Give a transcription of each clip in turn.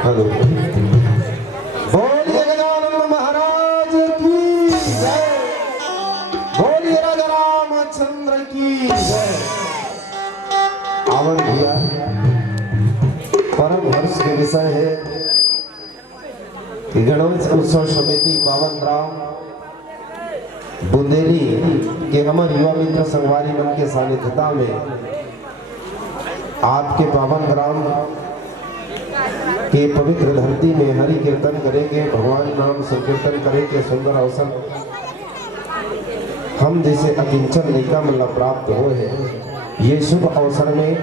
Hello बोलिए गजानन महाराज की जय, बोलिए राजा रामचंद्र की जय। आवन भैया परम हर्ष के विषय है कि गणेश उत्सव समिति पावन ग्राम बुंदेली के हमारे युवा मित्र संगवारी मन के सानिध्यता में आपके पावन ग्राम के पवित्र धरती में हरि कीर्तन करेंगे, भगवान नाम संकीर्तन करेंगे। सुंदर अवसर हम जैसे अकिंचन लैका मन प्राप्त हो है। ये शुभ अवसर में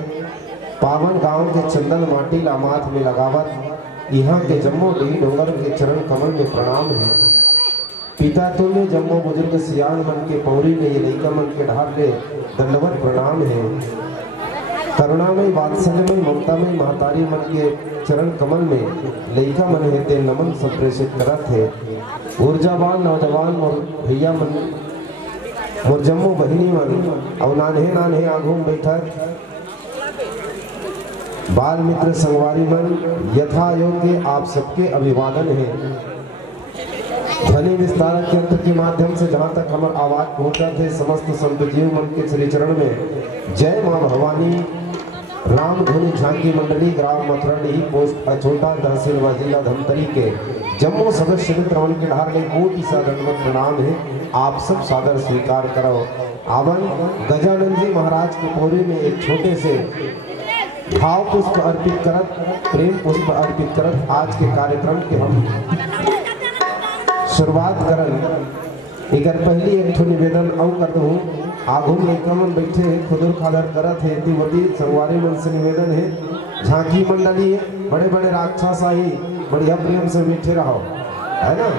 पावन गांव के चंदन माटी ला माथ में लगावत यहाँ के जम्मो देवी डोंगर के चरण कमल में प्रणाम है। पिता तुल्य जम्मो बुजुर्ग सियान मन के पौरी में ये लैका मन के ढाल ले दंडवत प्रणाम है। करुणामय वात्सल्यमय ममतामय महतारी मन के चरण कमल में लैका मन है ते नमन संप्रेषित करत है। ऊर्जावान नौजवान मोर भैया मन मोर जम्मो बहिनी मन और नान्हे नान्हे आगू में बैठक बाल मित्र संगवारी मन यथा योग्य आप सबके अभिवादन है। ध्वनि विस्तारक यंत्र के माध्यम से जहाँ तक हमार आवाज पहुँचा थे समस्त संत जीव मन के श्री चरण में जय माँ भवानी राम धुनी झांकी मंडली ग्राम मथुरडी पोस्ट अछोटा तहसील व जिला धमतरी के जम्मू सदस्य मित्र मन के ढार गई कोटि सा दंडवत प्रणाम है। आप सब सादर स्वीकार करो। आवन गजानंद जी महाराज के पौरे में एक छोटे से भाव पुष्प अर्पित करत, प्रेम पुष्प अर्पित करत आज के कार्यक्रम के हम शुरुआत करन। एकर पहली एक ठो निवेदन और कर दूँ, आगू में कमन बैठे हैं खुदर खादर करत है दिवती संगवारी मन से निवेदन है, झांकी मंडली है, बड़े बड़े राक्षस आई बढ़िया प्रेम से बैठे रहो, है ना।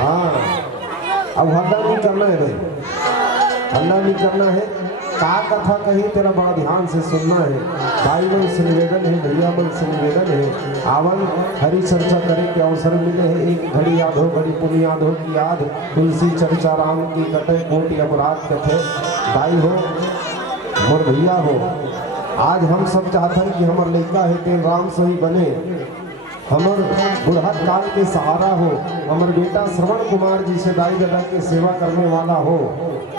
हाँ, अब हल्ला नहीं करना है भाई, हल्ला नहीं करना है। का कथा कही तेरा बड़ा ध्यान से सुनना है। भाई मन से निवेदन है, भैया मन से निवेदन है, आवन हरी चर्चा करे के अवसर मिले है। एक घड़ी याद हो, घड़ी पुण्य याद हो की याद, तुलसी चर्चा राम की कटे, कोटि अपराध कथे। भाई हो मोर भैया हो, आज हम सब चाहते कि हमार लड़का है ते राम से ही बने, हमर बुढ़त काल के सहारा हो, हमर बेटा श्रवण कुमार जी से दाई दादा की सेवा करने वाला हो,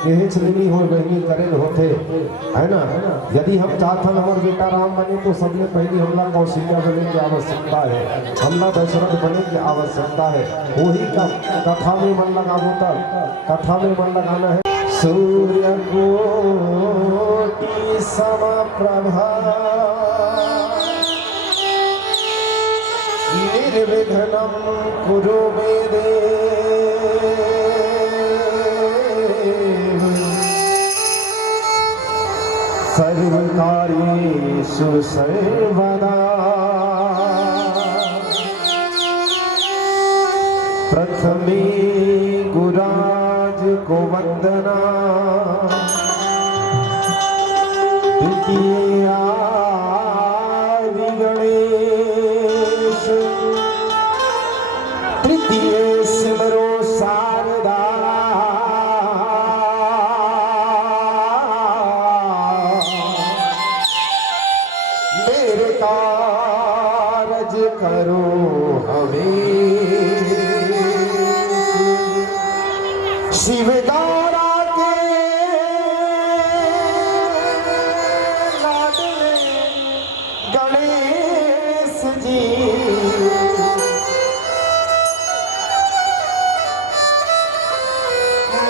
यही छलनी हो बहनी करेल होते, है ना। यदि हम चाहते हमार बेटा राम बने तो सबसे पहले हमला कौशिका बने की आवश्यकता है, हमला दशरथ बने की आवश्यकता है। वही का कथा में मन लगाओ, तब कथा में मन लगाना है। सूर्य कोटि समप्रभा निर्विघ्नं कुरु मे देव, सर्वकार्येषु सर्वदा प्रथमे गुराज को वंदना, द्वितीय गणेश, तृतीय सिमरो शारदा, मेरे कारज करो हमें। शिव गौरा के लाडले गणेश जी,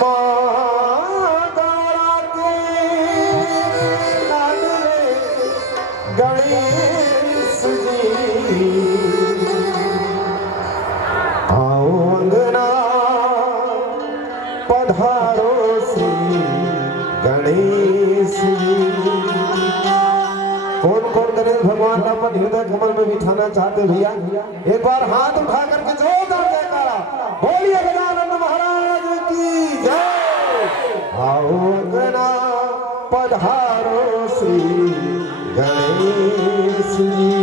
माँ गौरा के लाडले गणेश जी, आओ अंगना पधारो श्री गणेश जी। कौन कौन गणेश भगवान अपन हृदय कमल में बिठाना चाहते भैया, एक बार हाथ उठा करके जोरदार जयकारा बोलिए गजानन महाराज की जय। आओ अंगना पधारो श्री गणेश जी।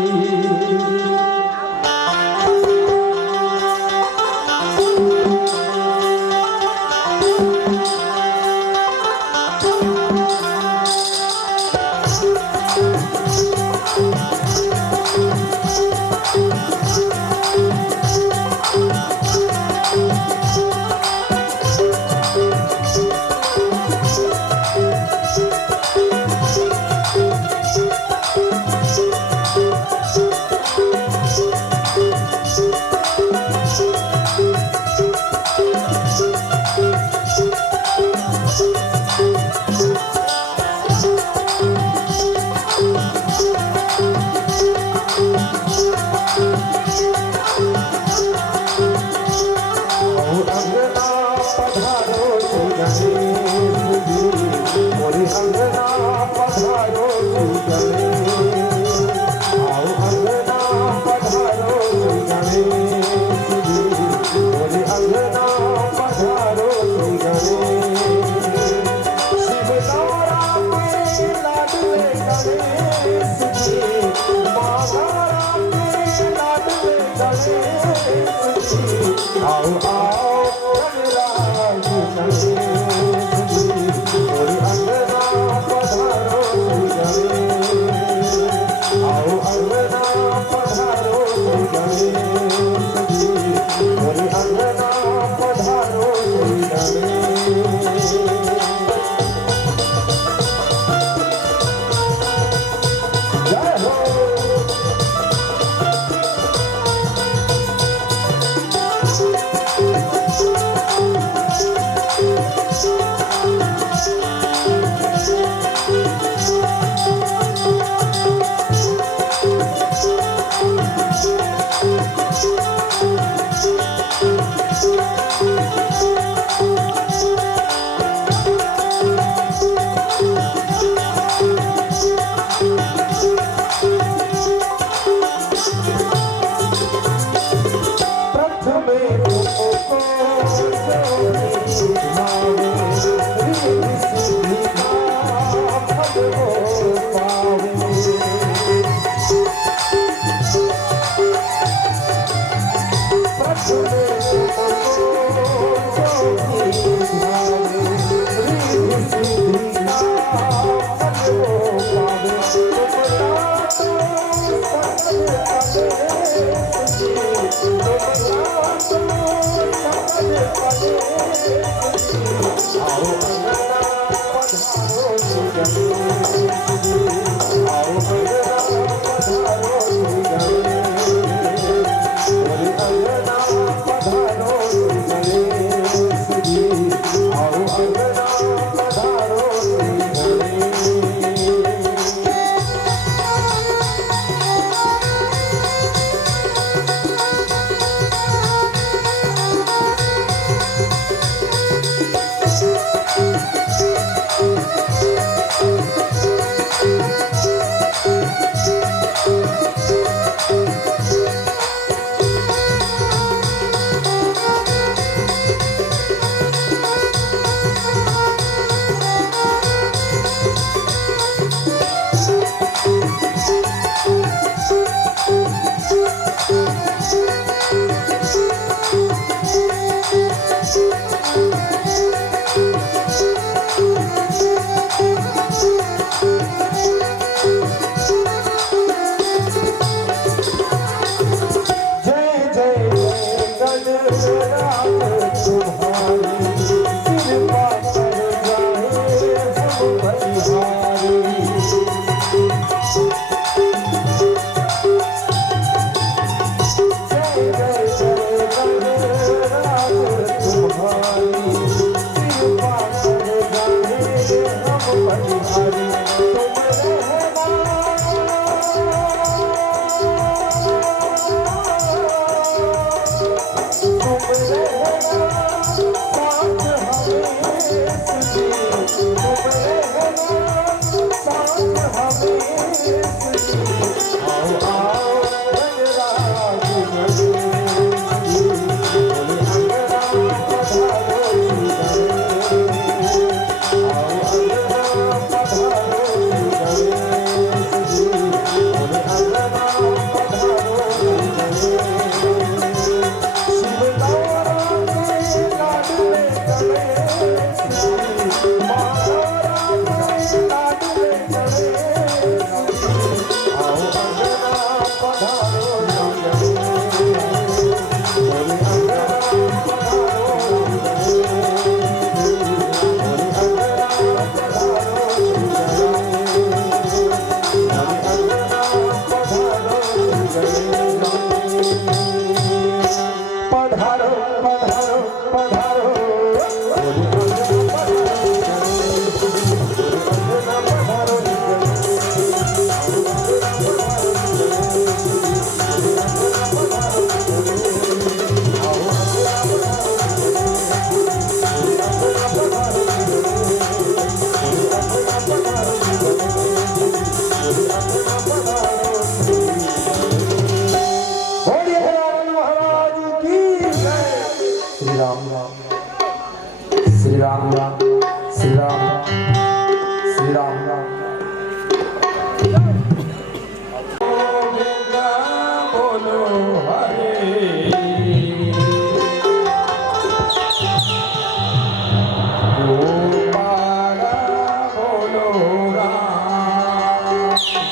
आओ आओ अंगना पधारो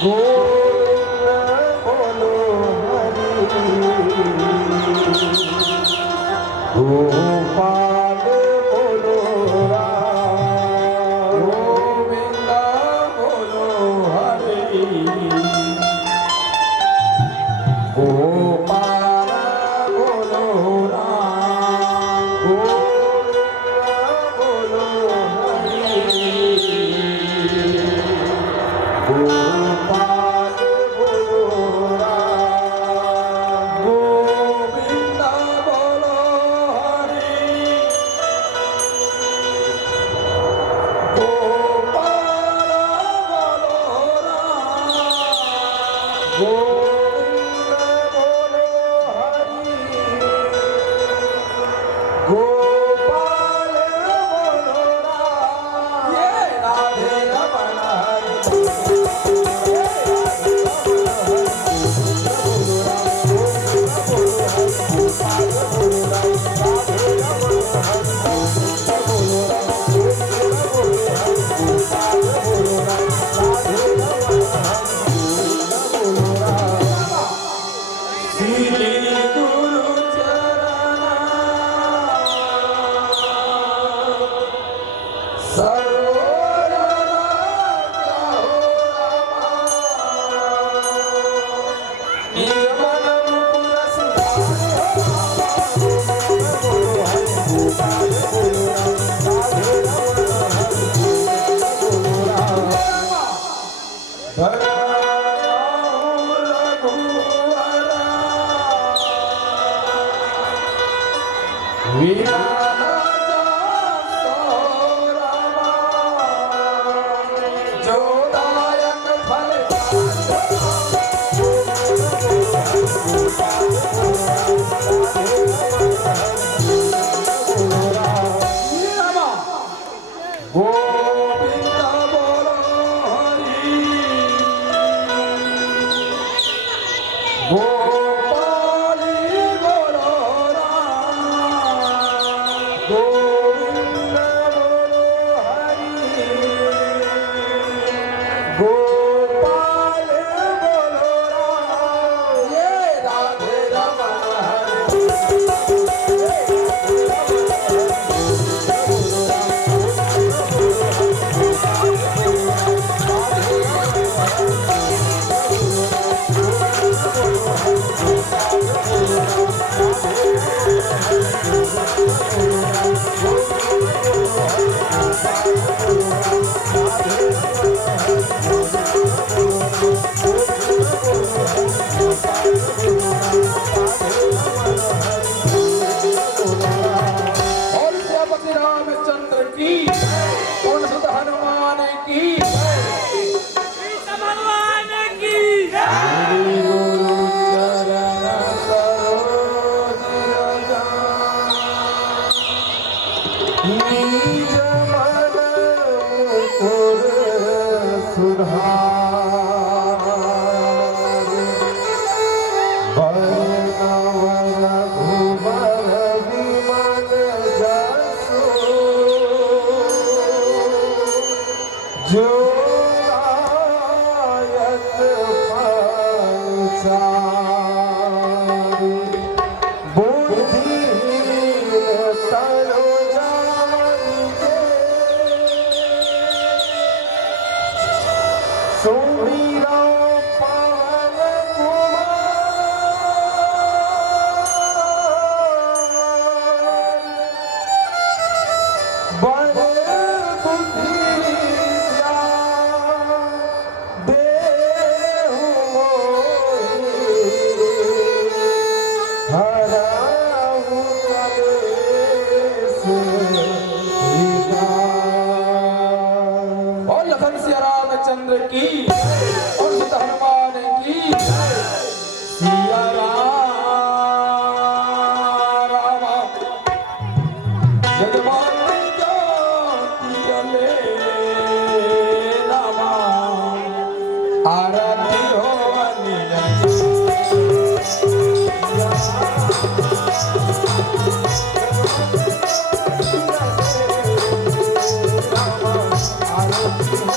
गोविंद बोलो हरि गोपाल बोलो राम गोविंद बोलो हरि गोपाल बोलो राम गोविंद बोलो हरि गोपाल बोलो राम गोविंद बोलो हरि गोपाल बोलो राम गोविंद बोलो हरि गोपाल बोलो राम ये राधे रमण हरि श्री गुरु चरण सरोज निर्मल जोदायक फल गोविंद बोलो हरि गोपाली बोलो राम गोविंद बोलो हरि गोपाल बोलो राम ये राधे रमण हरि और सियापति रामचंद्र की और सुध हनुमान की भगवान की श्री गुरु चरण सरोज रज निज मन मुकुर सुधार वर्णव रघुबर विमल जसु जो नायक पंचारी बुद्धिहीन तनु जानिके सुमिरो पवन कुमार बड़ बुद्धि विद्या देहु मोहि हरहु कलेश विकार। और लखन सिया रामचंद्र की और सुध हनुमान की सिया राम जगमाते ज्योति जले रामा आरती हो अनिल आरती हो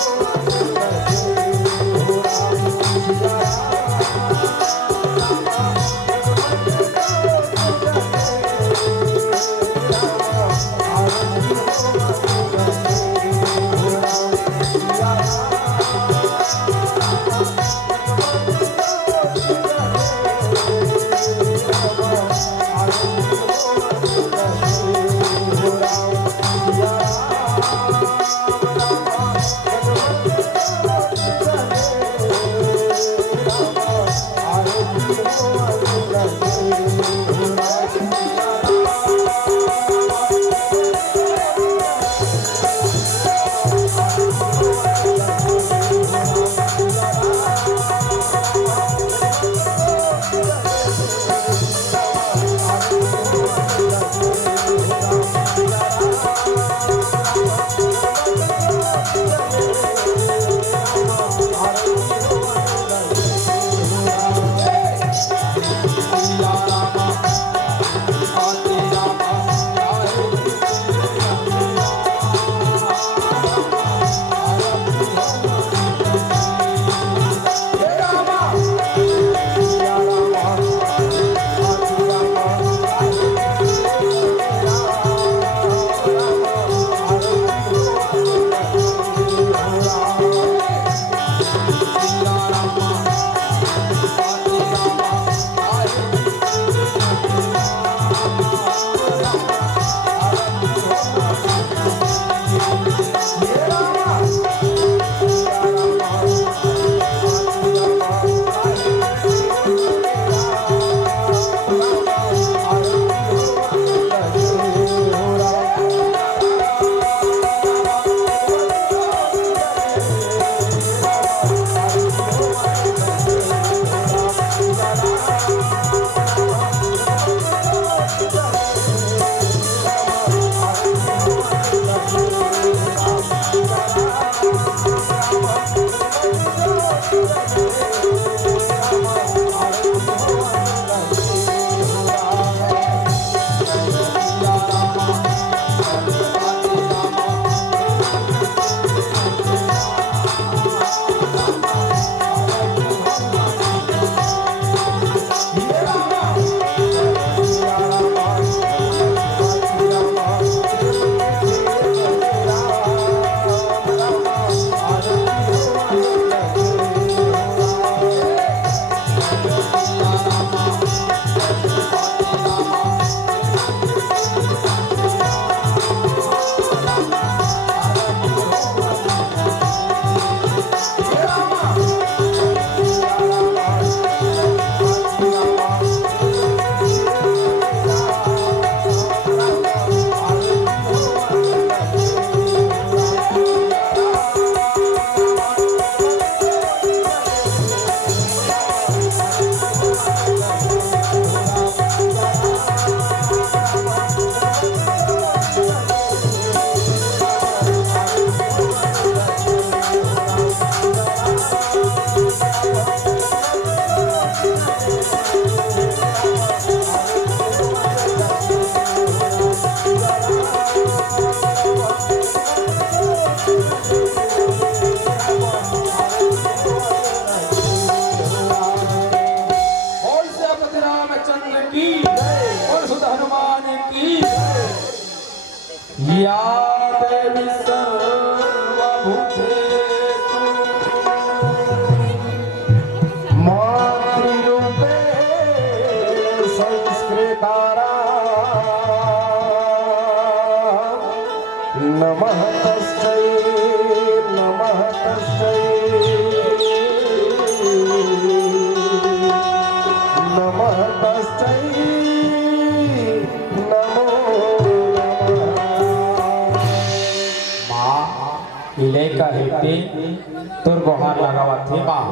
मार लगावा थे माँ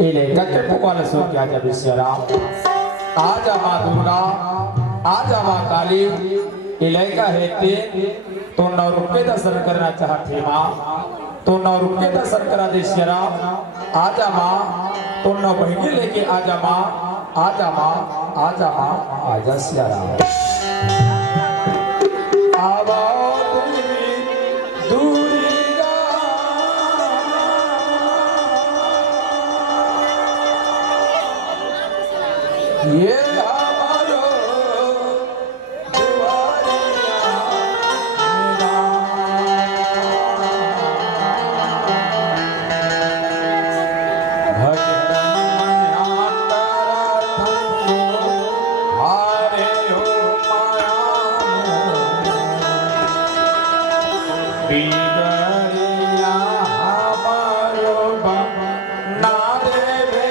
इले कच्चे पुकाल सो क्या जब सियाराम आजा माँ दुर्गा आजा माँ काली इले का हेते तो 9 रुपए दर्शन करना चाहते माँ तो 9 रुपए दर्शन करा दे सियाराम आजा माँ तो 9 बहिनी लेके आजा माँ आजा माँ आजा माँ आजा सियाराम ये हमारो दुआरिया मेरा भजन माया तारा थको हारे हो माया बिगड़िया हमारो बना देवे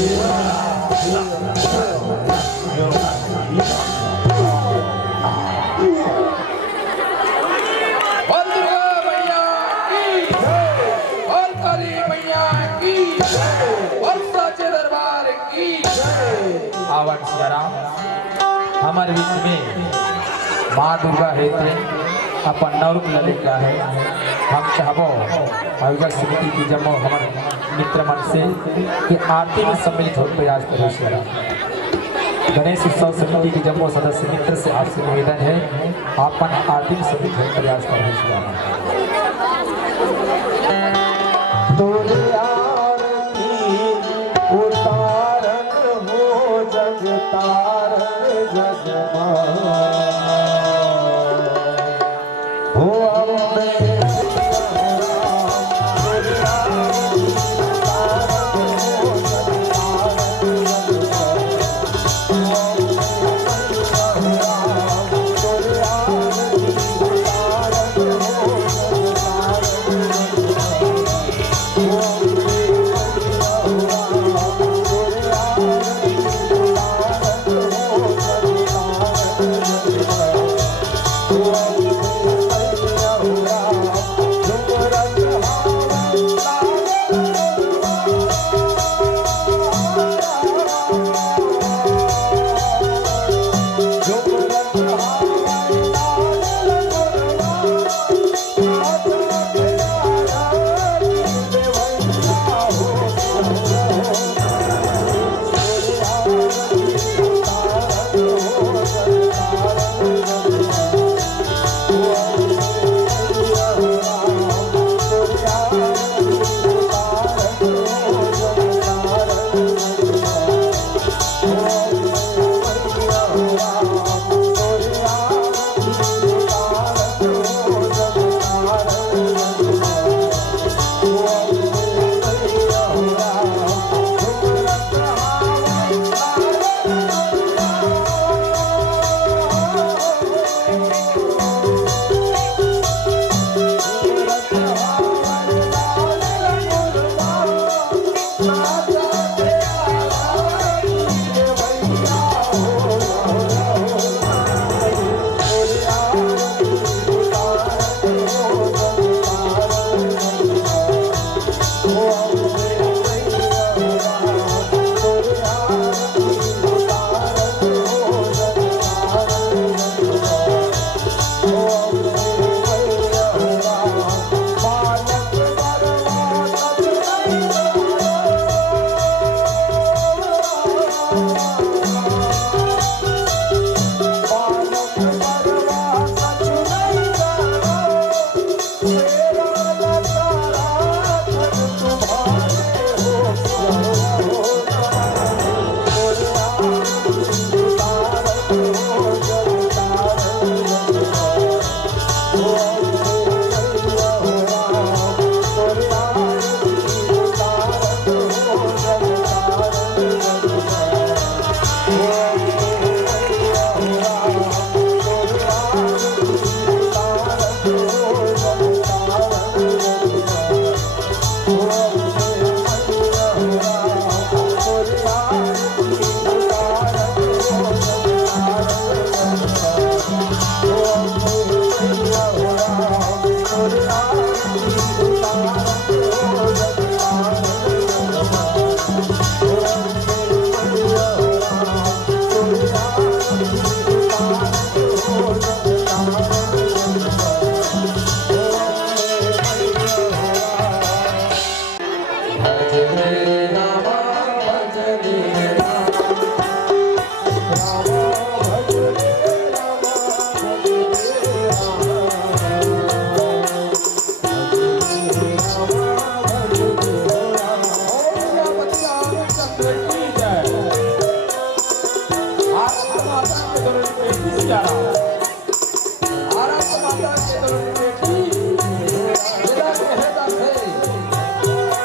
और दुर्गा मैया की जय, और काली मैया की जय, और साचे दरबार की जय। आवन सियाराम हमारे बीच में माँ दुर्गा है अपन नवरूप ललिता है। हम चाहबो आयोजक समिति की जमो हमारे मित्र मन से कि आरती में सम्मिलित होकर प्रयास करें सियाराम। गणेश उत्सव समिति की जम्मू सदस्य मित्र से आपसे निवेदन है आपन आरती में सम्मिलित होकर प्रयास करें सियाराम। तोरे आरती उतारन हो जग तारन जगमा हो अम्बे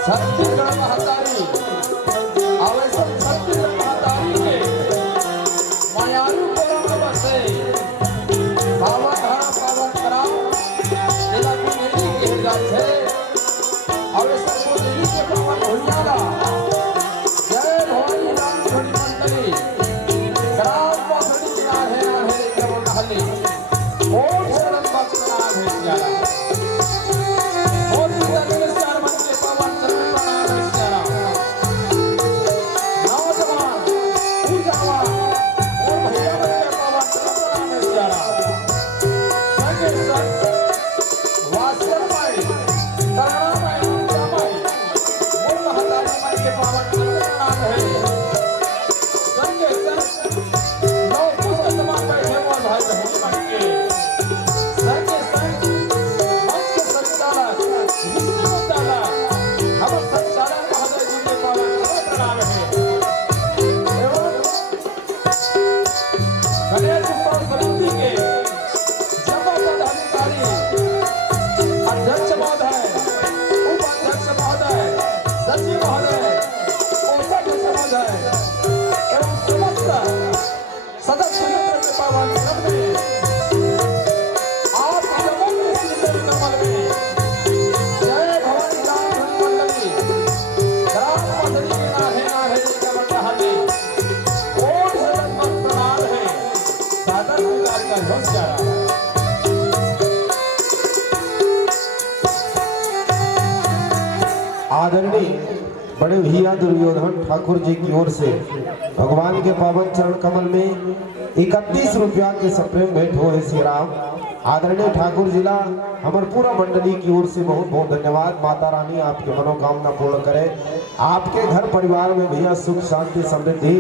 छत्तीसगढ़ महतारी आवश्यक छत्तीसगढ़ महतारी के मायारू कोलम बसे पावन हरा पावन कराओ जिला कुंडली के जात है आवश्यक को देवी के पावन हो जाला जय भोले आदरणीय बड़े भैया दुर्योधन ठाकुर जी की ओर से भगवान के पावन चरण कमल में 31 रुपया के सप्रेम भेंट हो है श्री राम। आदरणीय ठाकुर जिला हमारे पूरा मंडली की ओर से बहुत बहुत धन्यवाद। माता रानी आपकी मनोकामना पूर्ण करे, आपके घर परिवार में भैया सुख शांति समृद्धि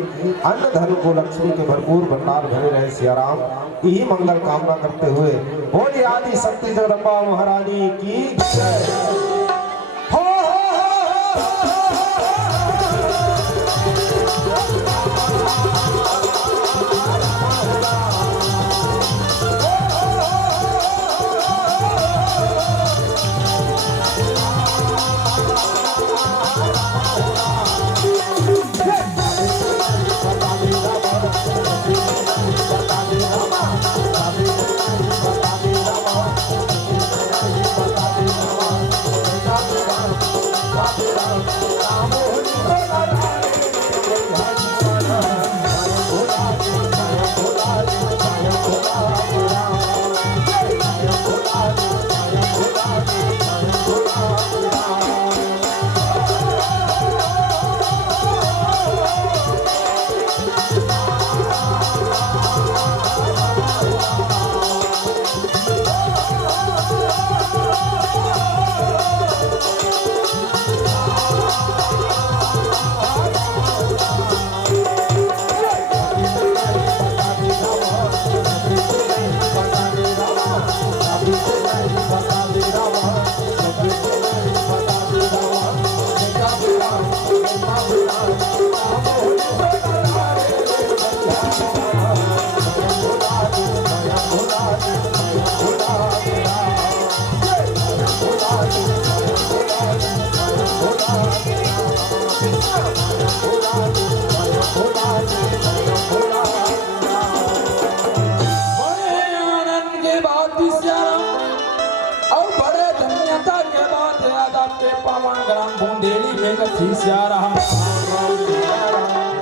अन्न धन को लक्ष्मी के भरपूर भंडार भरे रहे सिया राम। यही मंगल कामना करते हुए बोलिए आदि शक्ति जगदम्बा महारानी की जय।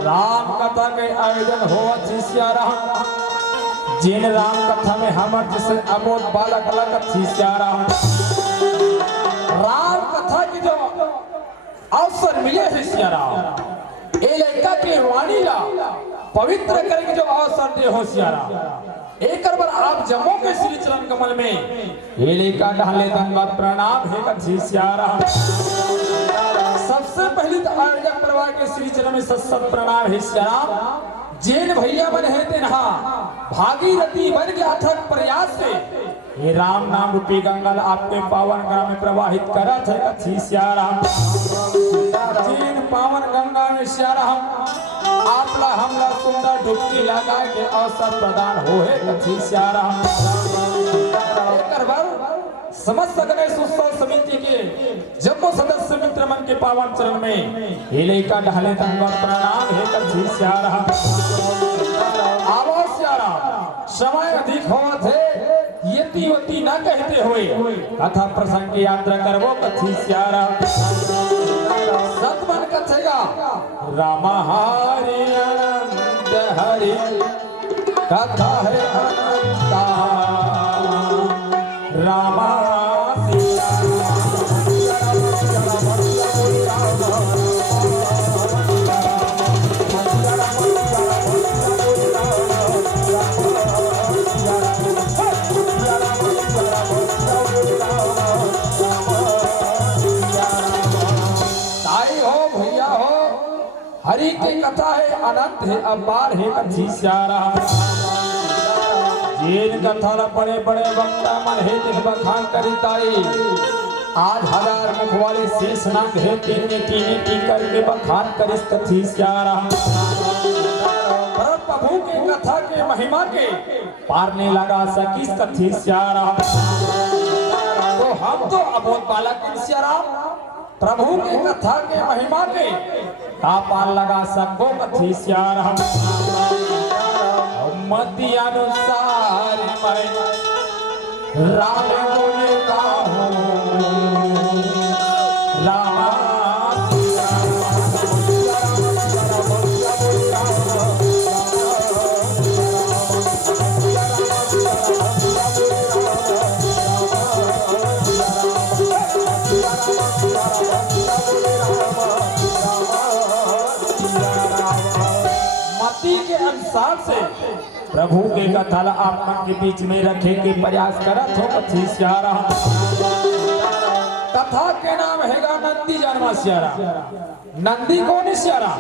राम कथा के आयोजन हो जिन राम कथा में हमर जैसे अबोध बालक अलग राम कथा की जो अवसर मिले है राम ए लड़का के वाणी ला पवित्र करे के जो अवसर दे हो एक बार आप जम्मू के श्री चरण कमल में ये लड़का ढाले धन्यवाद प्रणाम है सबसे पहले तो आयोजक परिवार के श्री चरण में सत प्रणाम है श्याम। जैन भैया बन है तेनहा भागीरथी बन के अथक प्रयास से ये राम नाम रूपी गंगा आपके पावन ग्राम में प्रवाहित करत है कथी श्याम। जैन पावन गंगा में श्याम आपला हमला सुंदर डुबकी लगा के अवसर प्रदान हो है कथी श्याम। समस्त गणेश उत्सव समिति के जम्मू सदस्य मित्र मन के पावन चरण में हेले का ढाले धन्यवाद प्रणाम है कथी श्याम। आवाज श्याम समय अधिक होत है यति वति न कहते हुए कथा प्रसंग की यात्रा करवो कथी श्याम। सतमन कथेगा राम हरि अनंत हरि कथा है अनंता रामा हरि की कथा है अनंत है अपार है कथी श्याम। जिन कथा बड़े बड़े वक्ता मन है तिन बखान करिताई आज हजार मुख वाले शेष नाग है तीन टी करके बखान करिस कथी श्याम। प्रभु के कथा के महिमा के पार नहीं लगा सकिस कथी श्याम। तो हम तो अबोध बालक श्याम प्रभु के कथा के महिमा के पार लगा सको कथी श्याम। मति अनुसार मैं राम बोले गाऊं रामा ताई हो हिसाब से प्रभु के कथा आप मन के बीच में रखे के प्रयास करत हो कथी सियारा कथा के नाम हैगा नंदी जन्मा सियारा। नंदी कौन है सियारा?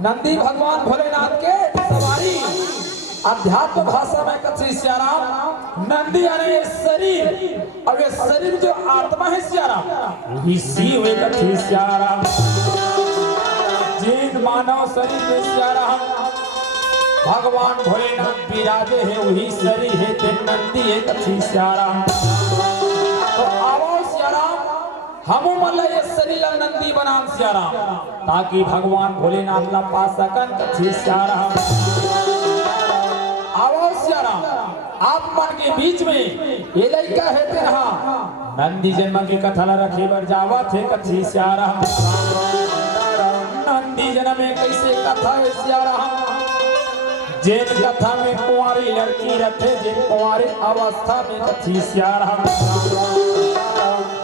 नंदी भगवान भोलेनाथ के सवारी। अध्यात्म भाषा में कथी सियारा नंदी यानी शरीर और ये शरीर जो आत्मा है सियारा इसी हुए कथी सियारा। जिन मानव शरीर में सियारा भगवान भोलेनाथ विराजे है वही शरीर है ते नंदी है कथी सियारा। तो आवो सियारा हम मतलब ये शरीर नंदी बनाम सियारा ताकि भगवान भोलेनाथ ला पा सकन कथी सियारा। आवो सियारा आप मन के बीच में ये लड़का है तेरा नंदी जन्म की कथा ला रखे बर जावा थे कथी सियारा। नंदी जन्म में कैसे कथा है सियारा जिन कथा में कुंवारी लड़की रखे जिन कुंवारी अवस्था में कथी सियारा।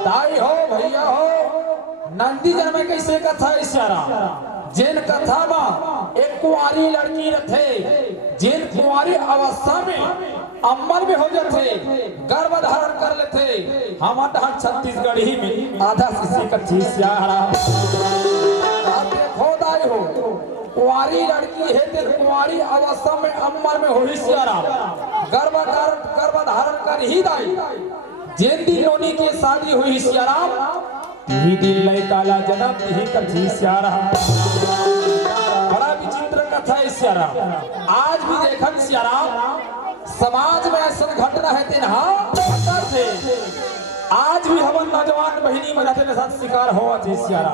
ताई हो भैया हो नंदी जन्म में कैसे कथा है सियारा जिन कथा में एक कुंवारी लड़की रखे जिन कुंवारी अवस्था में अम्मर में हो जाते गर्भ धारण कर लेते हमारा छत्तीसगढ़ी में आधा शिशि कथी सियारा। देखो दाई हो कुंवारी लड़की है ते कुंवारी अवस्था में अम्मर में हो सियारा गर्भ धारण कर ही दाई जिन दिन नोनी की शादी हुई सियारा यही दिन लड़का ला जन्म यही कथी सियारा। बड़ा विचित्र कथा है सियारा। आज भी देखन सियारा समाज में ऐसा घटना है तीन थे आज भी हम नौजवान बहिनी मजाते के साथ शिकार हुआ थी सियारा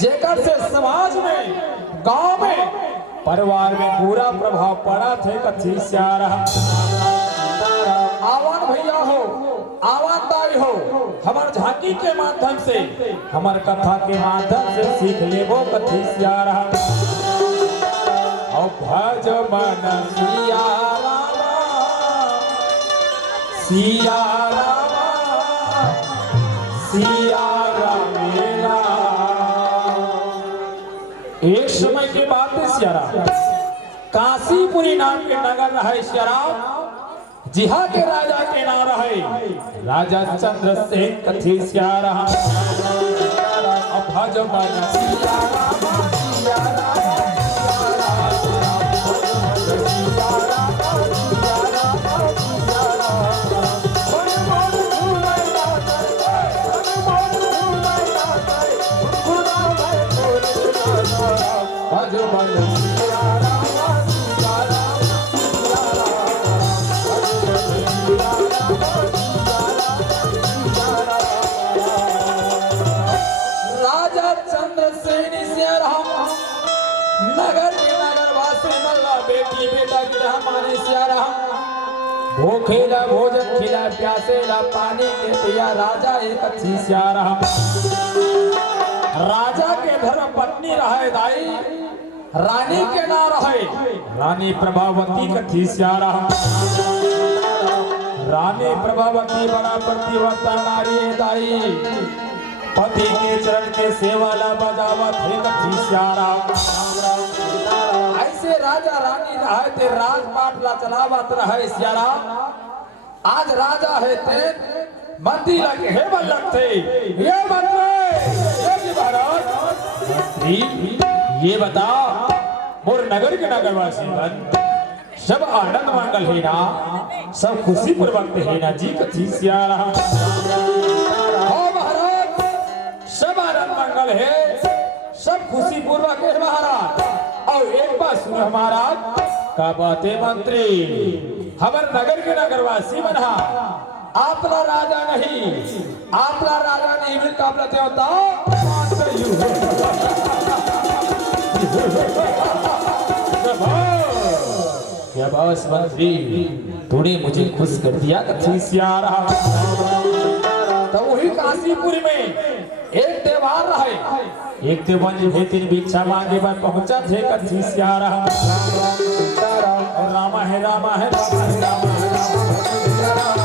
जेकर से समाज में गांव में परिवार में पूरा प्रभाव पड़ा थे कथी सियारा। आवान भैया हो आवान दाई हो हमार झांकी के माध्यम से हमार कथा के माध्यम से सीख लेबो कथी सियारा। और भज मन सिया रामा सिया रामा सिया रामेला। एक समय के बाद में सियारा काशीपुरी नाम के नगर रहे सियारा जिहा के राजा के नाम रहे राजा चंद्रसेन कथी सियारा। भज मन सिया रामा सिया रामा राजा चंद्रसेन सियारा नगर के नगरवासी मल्ला बेटी बेटा की माने सियारा भूखेला भोजन खिला प्यासेला पानी के पिया राजा एक अच्छी सियारा। राजा के धर्म पत्नी रहे दाई रानी के नाम रहे रानी प्रभावती कथी सियारा। रानी प्रभावती बड़ा प्रतिव्रता नारी दाई पति के चरण के सेवा ला बजावत है कथी सियारा। ऐसे राजा रानी रहे ते राजपाट ला चलावत रहे सियारा। आज राजा है ते मंत्री लगे हे बल्लभ थे ये मंत्री महाराज मंत्री ये बता मोर नगर के नगरवासी बन सब आनंद मंगल है ना सब खुशी पूर्वक है ना जी कथी सियारा। सब आनंद मंगल है सब खुशी पूर्वक है महाराज। और एक बात सुनो महाराज का बातें मंत्री हमारे नगर के नगरवासी बना आपला राजा नहीं मिलता आपला देवता क्या बस मंत्री तूने मुझे खुश कर दिया कथी सियारा। तो वही काशीपुर में एक त्योहार रहे एक त्योहार है तीन भिक्षा मांगे पर पहुंचा थे कथी सियारा। रामा है रामा है रामा है रामा है रामा है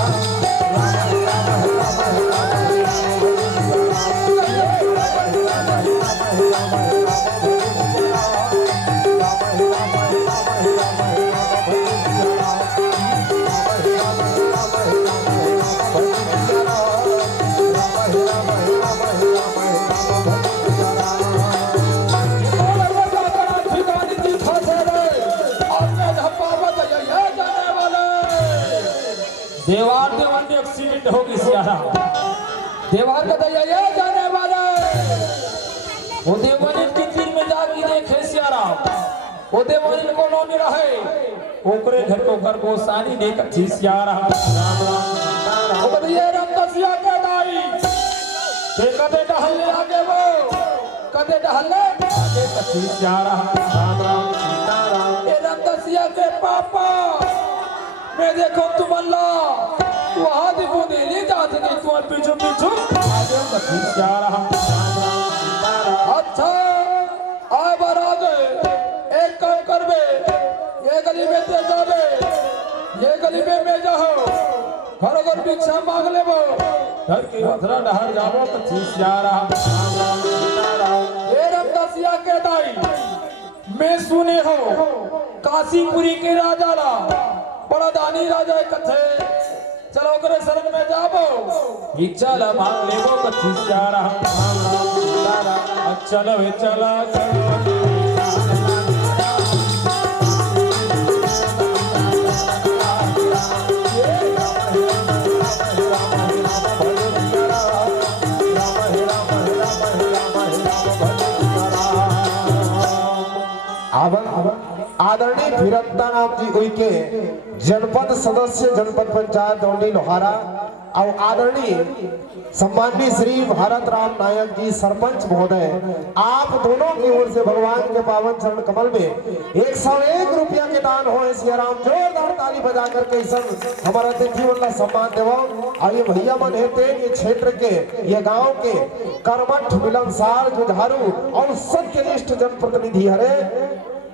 देवार का दैया ये जाने वाला वो देवानी के तीर में जाके देखे सियाराम वो देवानी को नो नहीं रहे ओकरे घर को घर को सानी दे कथी सियाराम वो कहते ये रमदसिया के दाई ते कदे डहले आगे वो कदे डहले आगे कथी सियाराम सीताराम ये रमदसिया के पापा मैं देखो तुम अल्लाह वहां देखो नहीं जाते कि तुम पीछू पीछू आगे कथी सियाराम अच्छा आए बराज एक काम करबे ये गली में ते जाबे ये गली में मैं जाओ घर घर भिक्षा मांग लेबो घर की अधरा डहर जाबो कथी सियाराम ये रमदसिया के दाई मैं सुने हो काशीपुरी के राजा ला बड़ा दानी राजा कथे चलो करे शरण में जाबो भिक्षा ला मांग लेबो कथी सियाराम चलो चला आदरणीय फिरत्तानाम जी उइके जनपद सदस्य जनपद पंचायत दौंडी लोहारा और आदरणीय सम्माननीय श्री भारत राम नायक जी सरपंच महोदय आप दोनों की ओर से भगवान के पावन चरण कमल में 101 रुपया के दान हो सियाराम जोरदार ताली बजा करके हमारा अतिथि वाला सम्मान देवा और ये भैया मन हेते ये क्षेत्र के ये गांव के कर्मठ मिलनसार जुझारू और सत्यनिष्ठ जनप्रतिनिधि हरे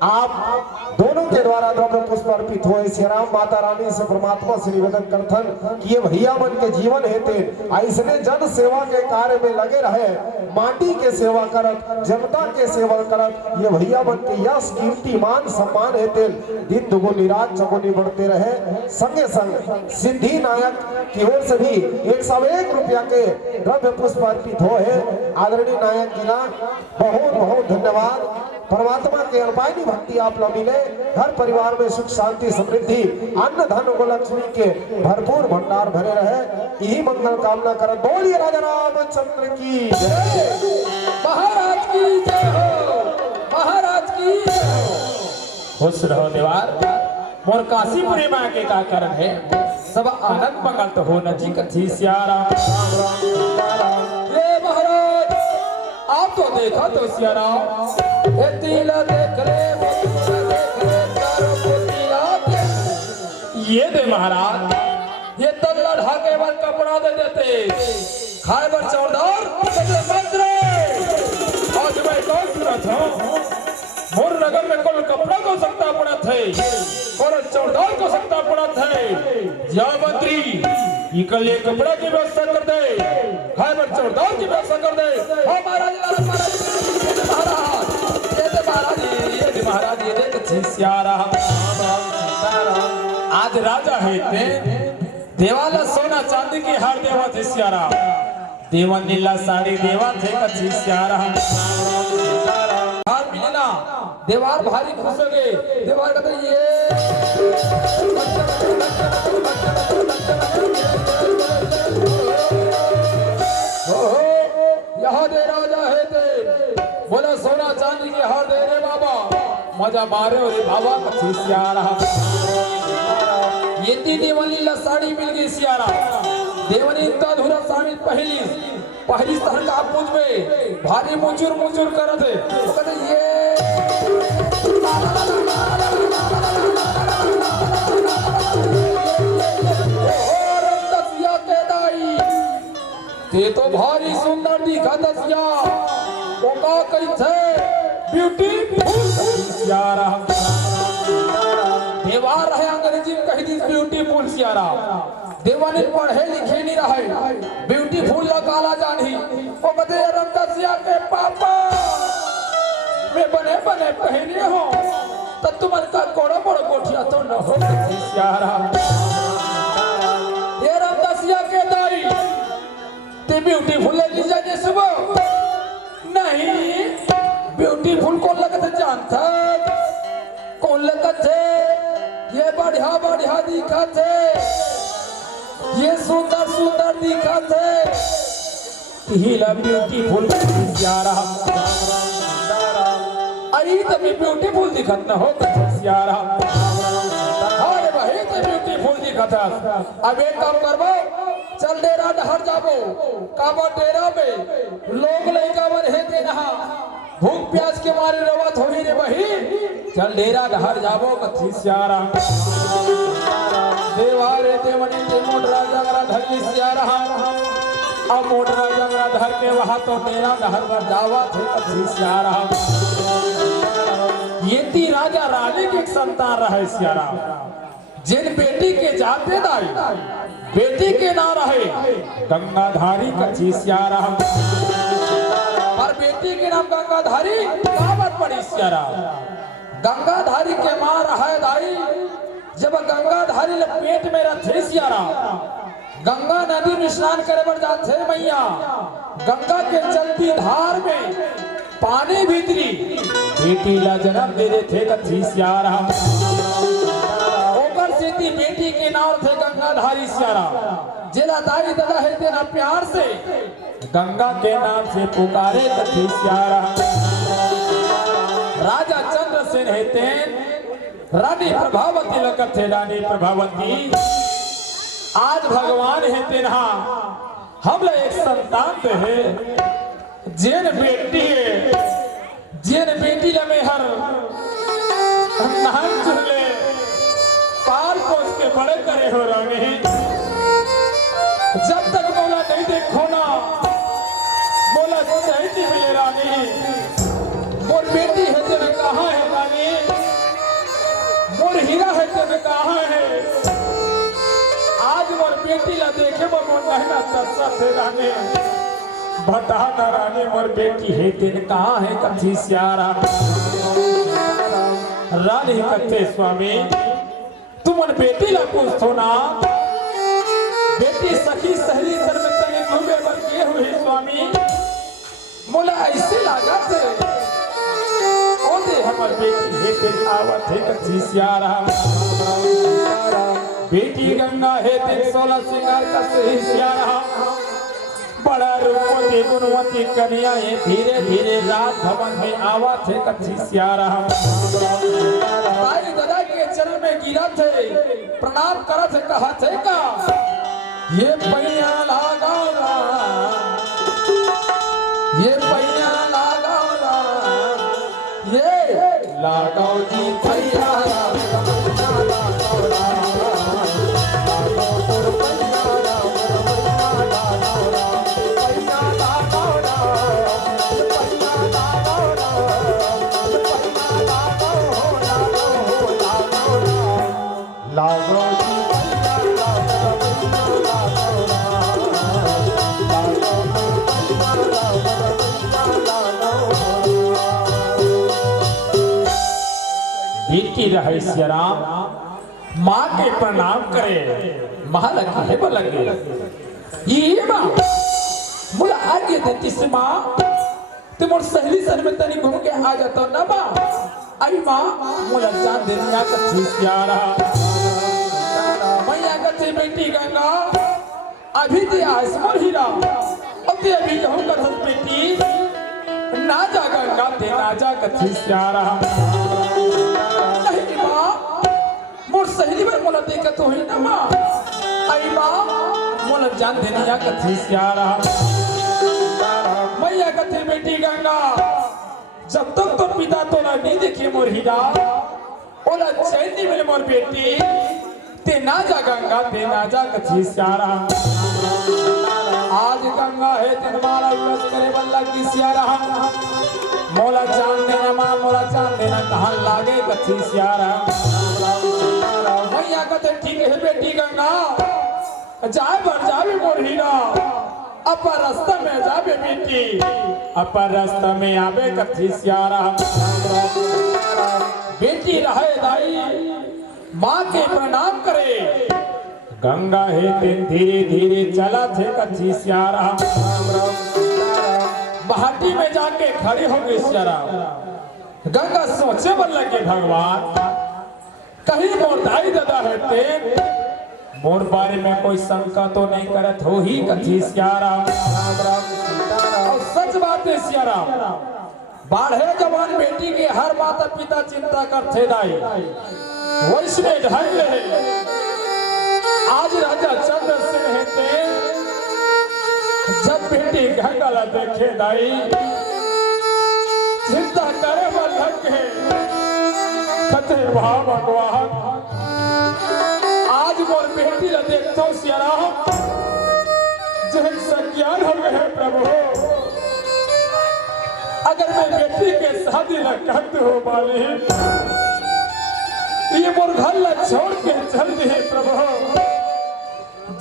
आप दोनों के द्वारा द्रव्य पुष्प अर्पित हुए सियाराम माता रानी से परमात्मा से निवेदन करथन कि ये भैया मन के जीवन हेते ऐसने जन सेवा के कार्य में लगे रहे माटी के सेवा करत जनता के सेवा करत ये भैया मन के यश कीर्ति मान सम्मान हेते दिन दुगुनी रात चौगुनी बढ़ते रहे संगे संग सिद्धि नायक की ओर से भी 101 रुपया के द्रव्य पुष्प अर्पित हुए आदरणीय नायक जी का बहुत बहुत धन्यवाद परमात्मा के अनपायनी भक्ति आप लोग मिले घर परिवार में सुख शांति समृद्धि अन्न धन को लक्ष्मी के भरपूर भंडार भरे रहे यही मंगल कामना कर बोलिए राजा रामचंद्र की जय महाराज की जय हो महाराज की जय हो खुश रहो देवार मोर काशीपुरी मां के का कारण है सब आनंद मंगल तो हो न जी कथी सियाराम ये महाराज आप तो देखा तो सियाराम ये तिला देख ले ये दे महाराज ये तल्ला ढाके पर कपड़ा दे देते खाए पर चौड़दार मंत्र आज मैं कौन सूरत हूँ मोर नगर में कौन कपड़ा को सकता पड़ा थे और चौड़दार को सकता पड़ा थे या मंत्री ये कपड़ा की व्यवस्था कर दे खाए पर चौड़दार की व्यवस्था कर दे महाराज ये देख सियाराम आज राजा है ते देवाला सोना चांदी की हार देवा थे सियाराम देवन नीला साड़ी देवा थे कथी सियाराम हार मिलना देवार भारी खुश हो गए देवार कहते ये यहाँ दे राजा है ते बोला सोना चांदी की हार दे रे बाबा मजा मारे और बाबा कथी सियाराम ये देवन लीला साड़ी मिल गई सियाराम देवनी धुरा शामिल पहली स्थान का पूछ में भारी मुचुर मुचुर कर थे तो कहते ये रमदसिया के दाई ते तो भारी सुंदर दिखा दसिया वो का कही थे ब्यूटीफुल सियाराम देवार रहे अंग्रेजी में कही दी ब्यूटीफुल सियाराम देवानी पढ़े लिखे नहीं रहे ब्यूटीफुल काला जानी वो कहते रमदसिया के पापा मैं बने बने पहने हो तो तुम्हारे का कोड़ा बड़ा कोठिया तो न हो सियाराम ये रमदसिया के दाई ते ब्यूटीफुल ले जाने सुबह नहीं ब्यूटीफुल कौन लगता जानता कौन लगता ये बढ़िया बढ़िया दिखा थे ये सुंदर सुंदर दिखा थे हीला ब्यूटीफुल सियारा आई तभी ब्यूटीफुल दिखत न हो सियारा अरे भाई तो ब्यूटीफुल दिखत अब एक काम करबो चल डेरा डहर जाबो काबा डेरा में लोग लइका मन है के नहा भूख प्यास के मारे रोवत होई रे बही चल डेरा डहर जाबो कथी सियारा देवारे देवनी ते मोटरा जगरा धरली सियारा अब मोटरा जगरा धर के वहां तो डेरा डहर पर जावा थे कथी सियारा ये ती राजा रानी के संतान रहे सियारा जिन बेटी के जाते दाई बेटी के ना रहे गंगाधारी कच्ची सियारा पर बेटी के नाम गंगाधारी कावत पड़ी सियारा गंगाधारी के मां रहे दाई जब गंगाधारी ले पेट में रथे सियारा गंगा नदी में स्नान करे बर जाथे मैया गंगा के चलती धार में पानी भीतरी बेटी ला जन्म दे रहे थे कथी सियारा ओकर सेती बेटी के नाम थे गंगाधारी सियारा जिला दाई दादा है तेरा प्यार से गंगा के नाम से पुकारे कथी सियारा राजा चंद्रसेन हेते रानी प्रभावती लगत थे रानी प्रभावती आज भगवान हेते ना हम एक संतान पे है जेन बेटी लमे हर नहन चुले पाल पोस के बड़े करे हो रानी जब तक बोला नहीं देखो ना बोला चाहती मिले रानी मोर बेटी है तेरे कहाँ है रानी मोर हीरा है तेरे कहाँ है आज मोर बेटी ला देखे मोर नहना तरसा थे रानी बता ना रानी मोर बेटी है तेरे कहाँ है कथी सियारा रानी कथे स्वामी तुम उन बेटी ला पूछो ना बेटी सखी सहेली सर में तने घूमे बर के हुई स्वामी मोला ऐसे लागा थे ओ दे हमर बेटी है तेरे आवत है कथी सियारा बेटी गंगा है तेरे 16 सिंगार का सही सियारा बड़ा रूपवती गुणवती कन्या है धीरे धीरे रात भवन में आवा थे कथी सियारा भाई दादा के चरण में गिरा थे प्रणाम करा थे कहा थे का ये पैया लगाओ ये पैया लगाओ ये लगाओ जी पैया बेटी रहे सियाराम माँ के प्रणाम करे महालक्ष्मी है लगे ये माँ मुला आगे देती से माँ तुम और सहेली सर में तनी घूम के आ जाता ना माँ आई माँ मुला चांद दुनिया का सियारा मैया कहते बेटी गंगा अभी ते आसमान हीरा अब ते अभी कहूँ कर बेटी ना जा गंगा ते ना जा कथी सियारा मोर सहेली पर मोला देखत होई ना माँ आई माँ मोला जान देनिया कथी सियारा मैया कथे बेटी गंगा जब तक तो पिता तो नहीं देखिए मोर हीरा ओला चैन नहीं मिले मोर बेटी ते ना जा गंगा ते ना जा कथी सियारा आज गंगा है दिन मारा व्रत करे बल्ला की सियारा मोला जान देना माँ मोला जान देना कहाँ लागे कथी सियारा मैया कहते ठीक है बेटी गंगा जाए बर जावे मोर हीरा अपर रास्ता में जावे बेटी अपर रास्ता में आवे कथी सियारा बेटी रहे दाई माँ के प्रणाम करे गंगा है दिन धीरे धीरे चला थे कथी सियारा बहाटी में जाके खड़ी हो गई सियारा गंगा सोचे बन लगे भगवान कहीं मोर दाई दादा है ते मोर बारे में कोई शंका तो नहीं करत हो ही कथी सियाराम। राम राम सीताराम। और सच बात है सियाराम, बाढ़े जवान बेटी के हर माता पिता चिंता करते नहीं, वैष्णव ढंग है। आज राजा चंद्र सिंह हेते जब बेटी गंगा देखे दाई चिंता करे लग है कथे वहा भगवान आज मोर बेटी ला देखतो सियाराम जब संज्ञान हो गए प्रभु। अगर मैं बेटी के शादी ला करते हो वाले ये मोर घर ला छोड़ के चल दे प्रभु।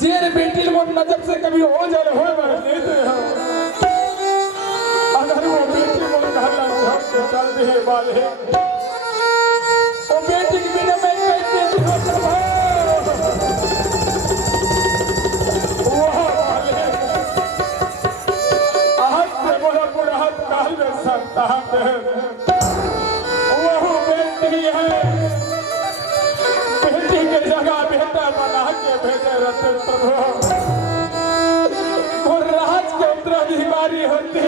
जेर बेटी मोर नजर से कभी हो जाए हो देते हो, अगर वो बेटी मोर घर ला छोड़ के चल दे वाले वो बेटी के बिना मैं कैसे हो प्रभु। वो वाले आज से बोला बुढ़ात काल में संतान है, वो बेटी है के जगह बेटा बना के भेजे रहते प्रभु। और राज के उत्तराधिकारी होती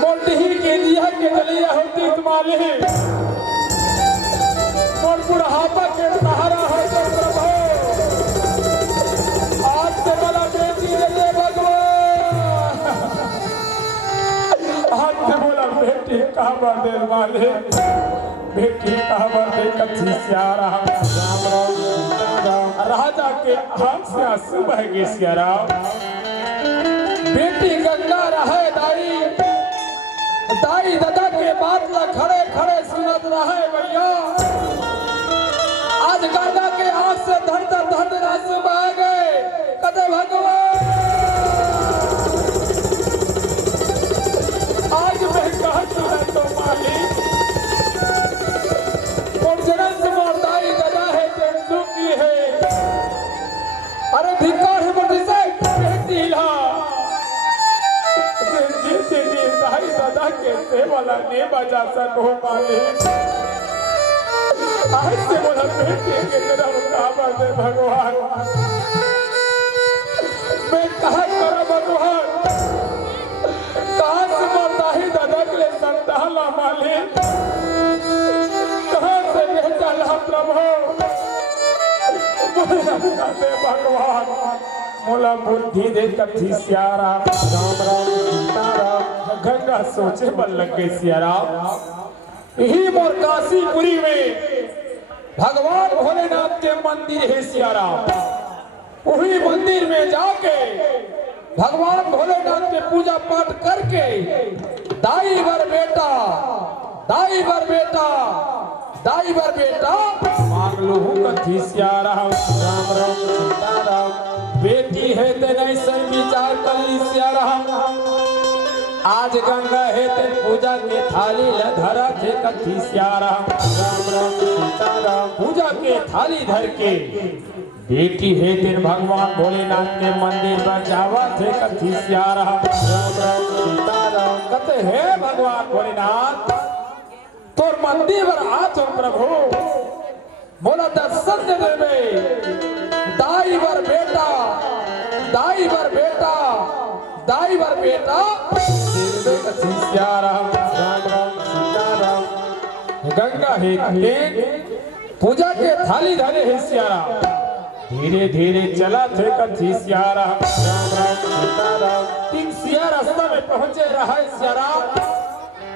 मोटी के दिया के जलिया होती तुम्हारे और बुढ़ापा के सहारा होते प्रभु। आज से बड़ा बेटी ले भगवान, आज से बोला बेटी कहाँ बंदे वाले बेटी कहाँ बंदे कथी सियाराम। राम राम सीताराम। राजा के आंख से आंसू बह गए सियाराम। बेटी गंगा रहे दाई दाई दादा के बात ला खड़े खड़े सुनत रहे भैया। आज गंगा के आंख से धड़ धड़ आंसू बह गए कदे भगवान। आज मैं कहता है तो मालिक अरे धिक्कार है मुझे से बेटी ला जी दाई दादा के सेवाला ने बजा सको मालिक। आज से बोला बेटी के तरफ कहा दे भगवान, मैं कहा करा भगवान कहाँ से मरता ही दादा के लिए संतान ला मालिक, कहाँ से बेटा ला प्रभु। भगवान मोला बुद्धि दे कथी सियाराम। राम राम सीताराम। गंगा सोचे बन लग गए सियाराम। यही मोर काशीपुरी में भगवान भोलेनाथ के मंदिर है सियाराम। वही मंदिर में जाके भगवान भोलेनाथ के पूजा पाठ करके दाई बर बेटा दाई बर बेटा दाई बर बेटा मांग लो कथी सियाराम। राम राम सीताराम। बेटी है ते नहीं सही विचार कर ली सियाराम। आज गंगा है ते पूजा के थाली ल धरा थे कथी सियाराम। राम राम सीताराम। पूजा के थाली धर के बेटी है दिन भगवान भोलेनाथ के मंदिर पर जावा थे कथी सियाराम। राम राम सीताराम। कहते है भगवान भोलेनाथ तोर मंदिर पर हाथ प्रभु बोला दर्शन दे दाई बर बेटा दाई बर बेटा दाई बर बेटा सियाराम। राम राम सीताराम। गंगा है पूजा के थाली धरे है सियाराम। धीरे धीरे चला थे कथी सियाराम। राम राम सीताराम। तीन सिया रास्ता में पहुंचे रहा सियाराम।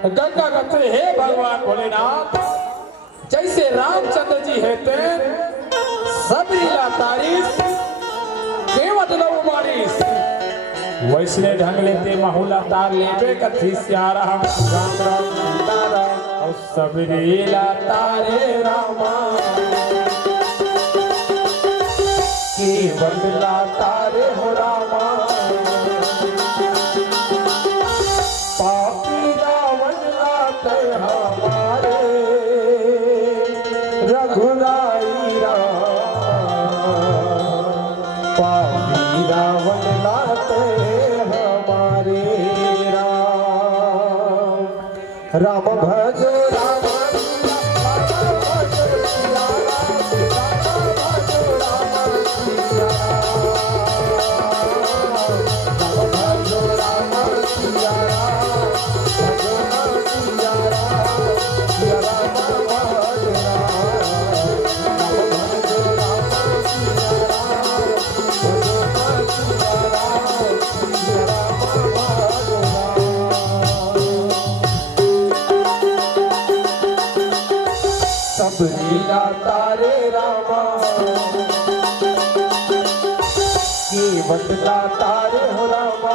गंगा कहते हे भगवान भोलेनाथ जैसे रामचंद्र जी हेते सबरी ला तारीफ केवट लव बारिश वैष्णव ढंग लेते महुला तार लेबे कथी सियाराम। राम राम सीताराम। और सबरी ला तारे रामा केवट ला तारे हो रामा। हमारे रघुराई पापी रावण लाते हमारे राम भजो राम भजो तारे रामा की बदला तारे हो रामा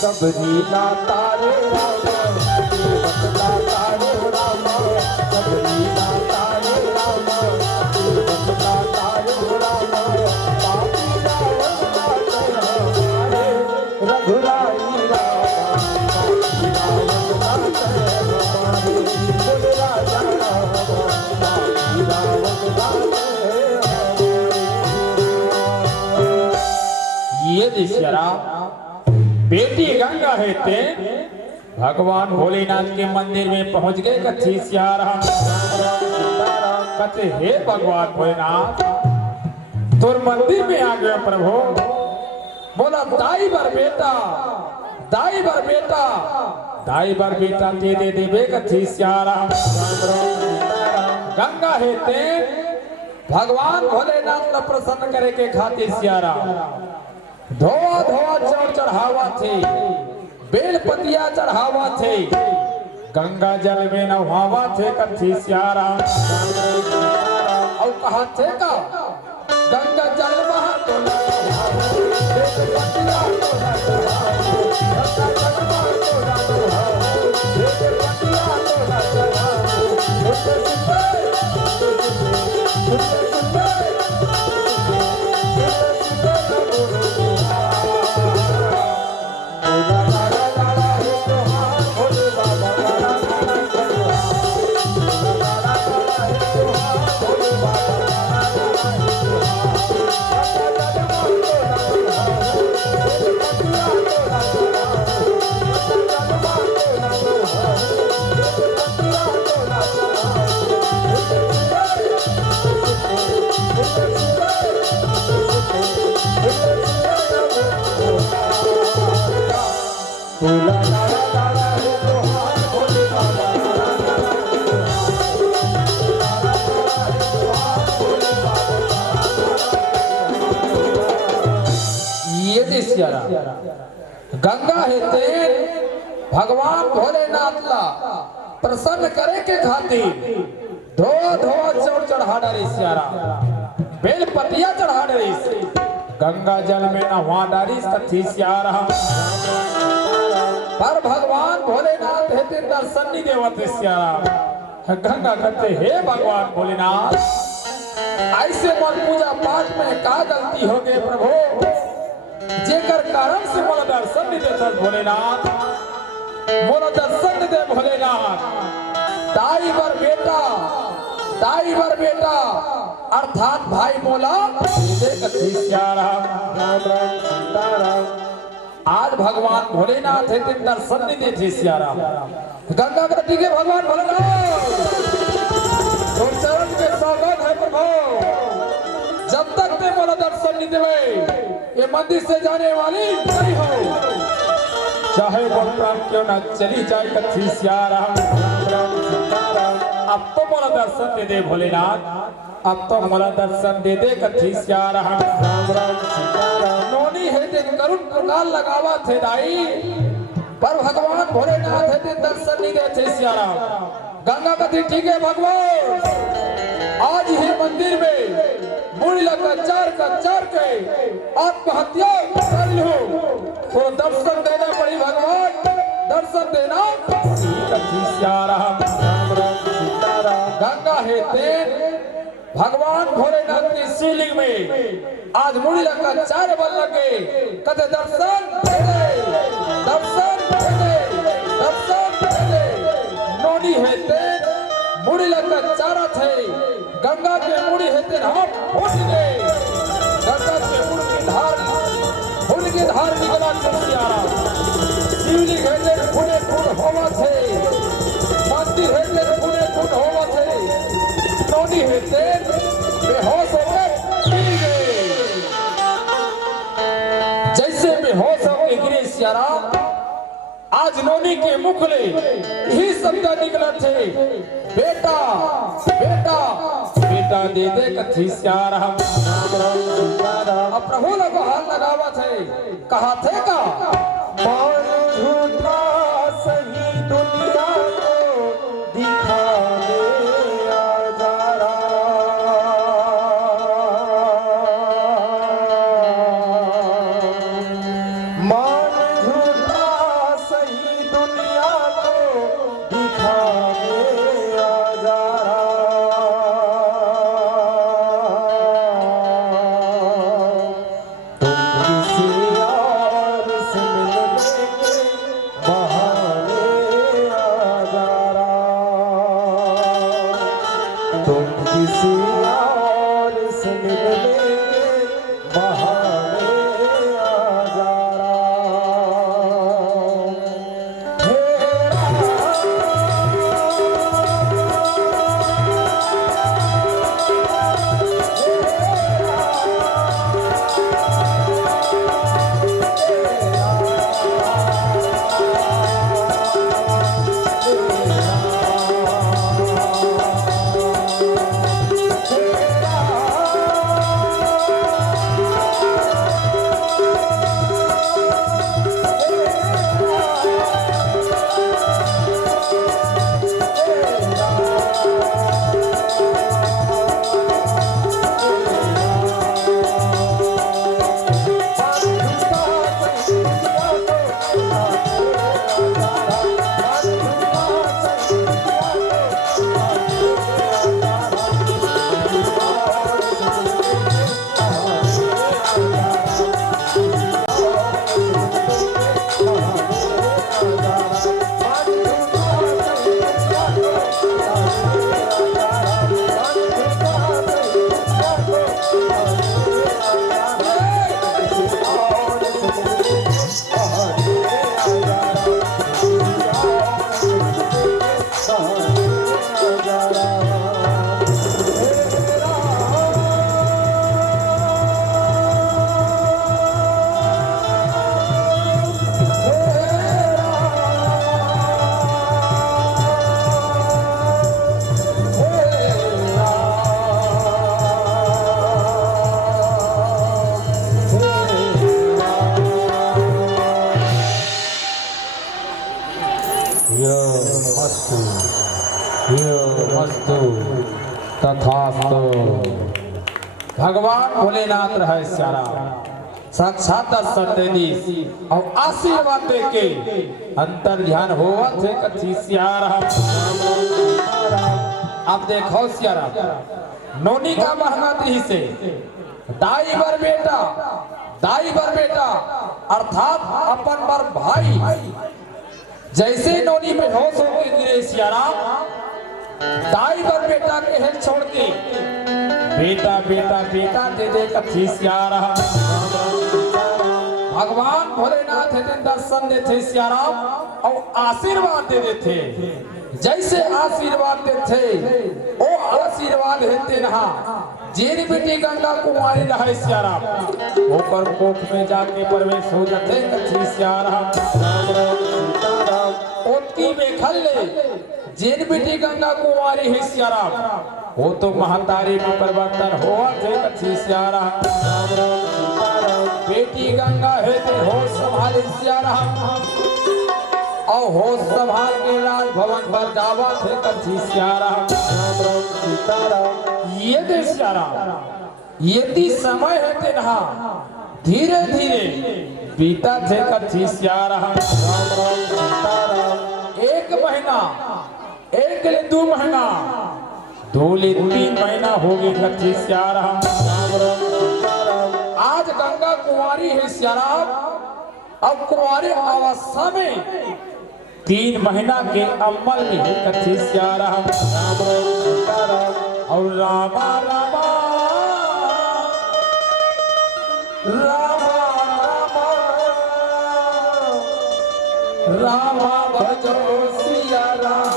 सब लीला तारे रामा की बदला तारे हो रामा सब लीला तारे रामा की बदला तारे हो रामा पापी रावण माते हमारे रघुराई रामा पापी रावण माते हमारे बोल राजा रामा पापी रावण माते ये दिशरा बेटी गंगा है ते भगवान भोलेनाथ के मंदिर में पहुंच गए कथी सियाराम कहते हे भगवान भोलेनाथ तुर मंदिर में आ गया प्रभु बोला दाई बर बेटा दाई बर बेटा दाई बर बेटा दे दे देवे कथी सियाराम गंगा है ते भगवान भोलेनाथ को प्रसन्न करे के खातिर सियाराम धोआ धोआ चढ़ चढ़ावा थे बेल पतिया चढ़ावा थे गंगा जल में नहावा थे कथी सियाराम और कहा थे का गंगा जल महा तो नहावा, बेल पतिया तो नहावा, गंगा जल महा तो नहावा, बेल पतिया तो नहावा, सुनते गंगा है तेल भगवान भोलेनाथ ला प्रसन्न करे के खातिर धो धो चढ़ चढ़ा डाली सियारा बेल पतिया चढ़ा डाली गंगा जल में नहा डाली कथी सियारा पर भगवान भोलेनाथ हेते दर्शन नहीं देवते सियारा गंगा कहते हे भगवान भोलेनाथ ऐसे मन पूजा पाठ में का गलती हो गई प्रभु जेकर कारण से मोला दर्शन नहीं देता भोलेनाथ मोला दर्शन नहीं दे भोलेनाथ दाई बर बेटा अर्थात भाई मोला आज भगवान भोलेनाथ है दिन दर्शन नहीं देते सियाराम गंगा गति के भगवान भोलेनाथ तो चरण के स्वागत है प्रभु जब तक ते मोला दर्शन नहीं देवे ये मंदिर से जाने वाली नहीं हो चाहे भक्तान क्यों न चली जाए कथी सियाराम अब तो मोला दर्शन दे दे भोलेनाथ अब तो मोला दर्शन दे दे कथी सियाराम नोनी है दिन करुण प्रकार लगावा थे दाई पर भगवान भोलेनाथ है दिन दर्शन नहीं देते सियाराम गंगा कथी ठीक है भगवान आज ही मंदिर में मुड़ी कच्चार के आत्महत्या कर लो तो दर्शन देना पड़ी भगवान दर्शन देना गंगा है तेल भगवान भोलेनाथ की शिवलिंग में आज मुड़ी कच्चार बन लगे कथे दर्शन दे दे दर्शन दे दे दर्शन दे दे नोनी है तेल मुड़ी कच्चारा थे गंगा के मुड़ी हेते हम फूट गए गंगा के मुड़ी की धार निकला सियारा शिवलिंग हेते फूले फूल होवा थे मंदिर हेते फूले फूल होवा थे नोनी हेते बेहोश होकर गिर गए जैसे बेहोश होकर गिरे सियारा आज नोनी के मुख ले यही शब्द निकला थे बेटा बेटा बेटा दे दे कथी सियाराम अब प्रभु लोग हाथ लगावा थे कहा थे का और झूठा सही दुनिया को दिखा यो मस्तु यो मस्तु तथास्तु। भगवान भोलेनाथ रहे सारा साक्षात दर्शन दे दी और आशीर्वाद दे के अंतर ध्यान होवा थे कथी सियारा। अब देखो सियारा नोनी का महंगा दी से दाई बर बेटा अर्थात अपन बर भाई जैसे नोनी बेहोश होके गिरे सियारा दाई बर बेटा के हेल छोड़ के बेटा बेटा बेटा दे दे कथी सियारा। भगवान भोलेनाथ दर्शन देते सियाराम और आशीर्वाद दे देते जैसे आशीर्वाद देते ओ आशीर्वाद हेते नहा जेरी बेटी गंगा कुमारी रहे सियाराम होकर कोख में जाके प्रवेश हो जाते कथी सियाराम। ओतकी में खल्ले जेन बेटी गंगा कुमारी है सियाराम वो तो महतारी में परिवर्तन हुआ थे कथी सियाराम। बेटी गंगा है तो होश संभाले सियाराम और होश संभाल के राजभवन पर जावा थे कथी सियाराम। ये दे सियाराम यदि समय है तेना धीरे धीरे बीता थे कथी सियाराम। एक महीना एक ले 2 महीना 2 ले 3 महीना हो गए कथी सियाराम। आज गंगा कुंवारी है सियाराम अब कुंवारी अवस्था में 3 महीना के अमल में है कथी सियाराम। और रामा रामा रामा रामा रामा भजो सियाराम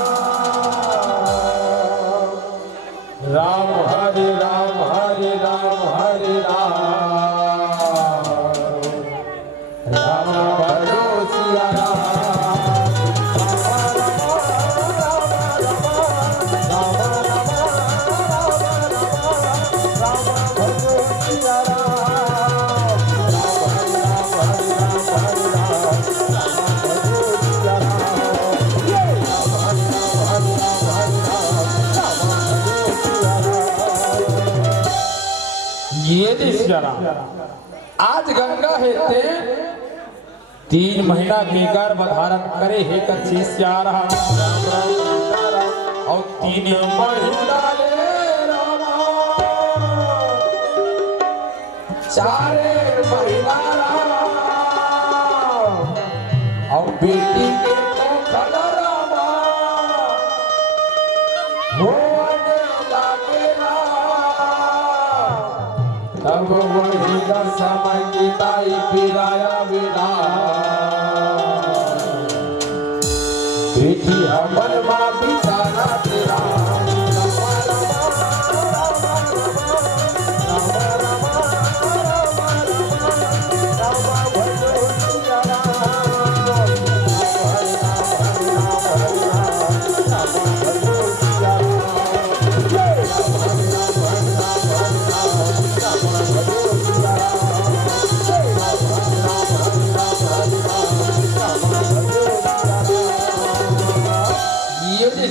राम हरे राम हरे राम हरे राम राम भजो सियाराम। आज गंगा हेते 3 महीना के गर्भ धारण करे हे कथी सियाराम और 3 महीना ले रामा 4 महीना राम और बेटी के तो खड़ा रामा होने लागे तब वही समय की ताई पिराया विदा बेटी हमन माँ बिचारा तेरा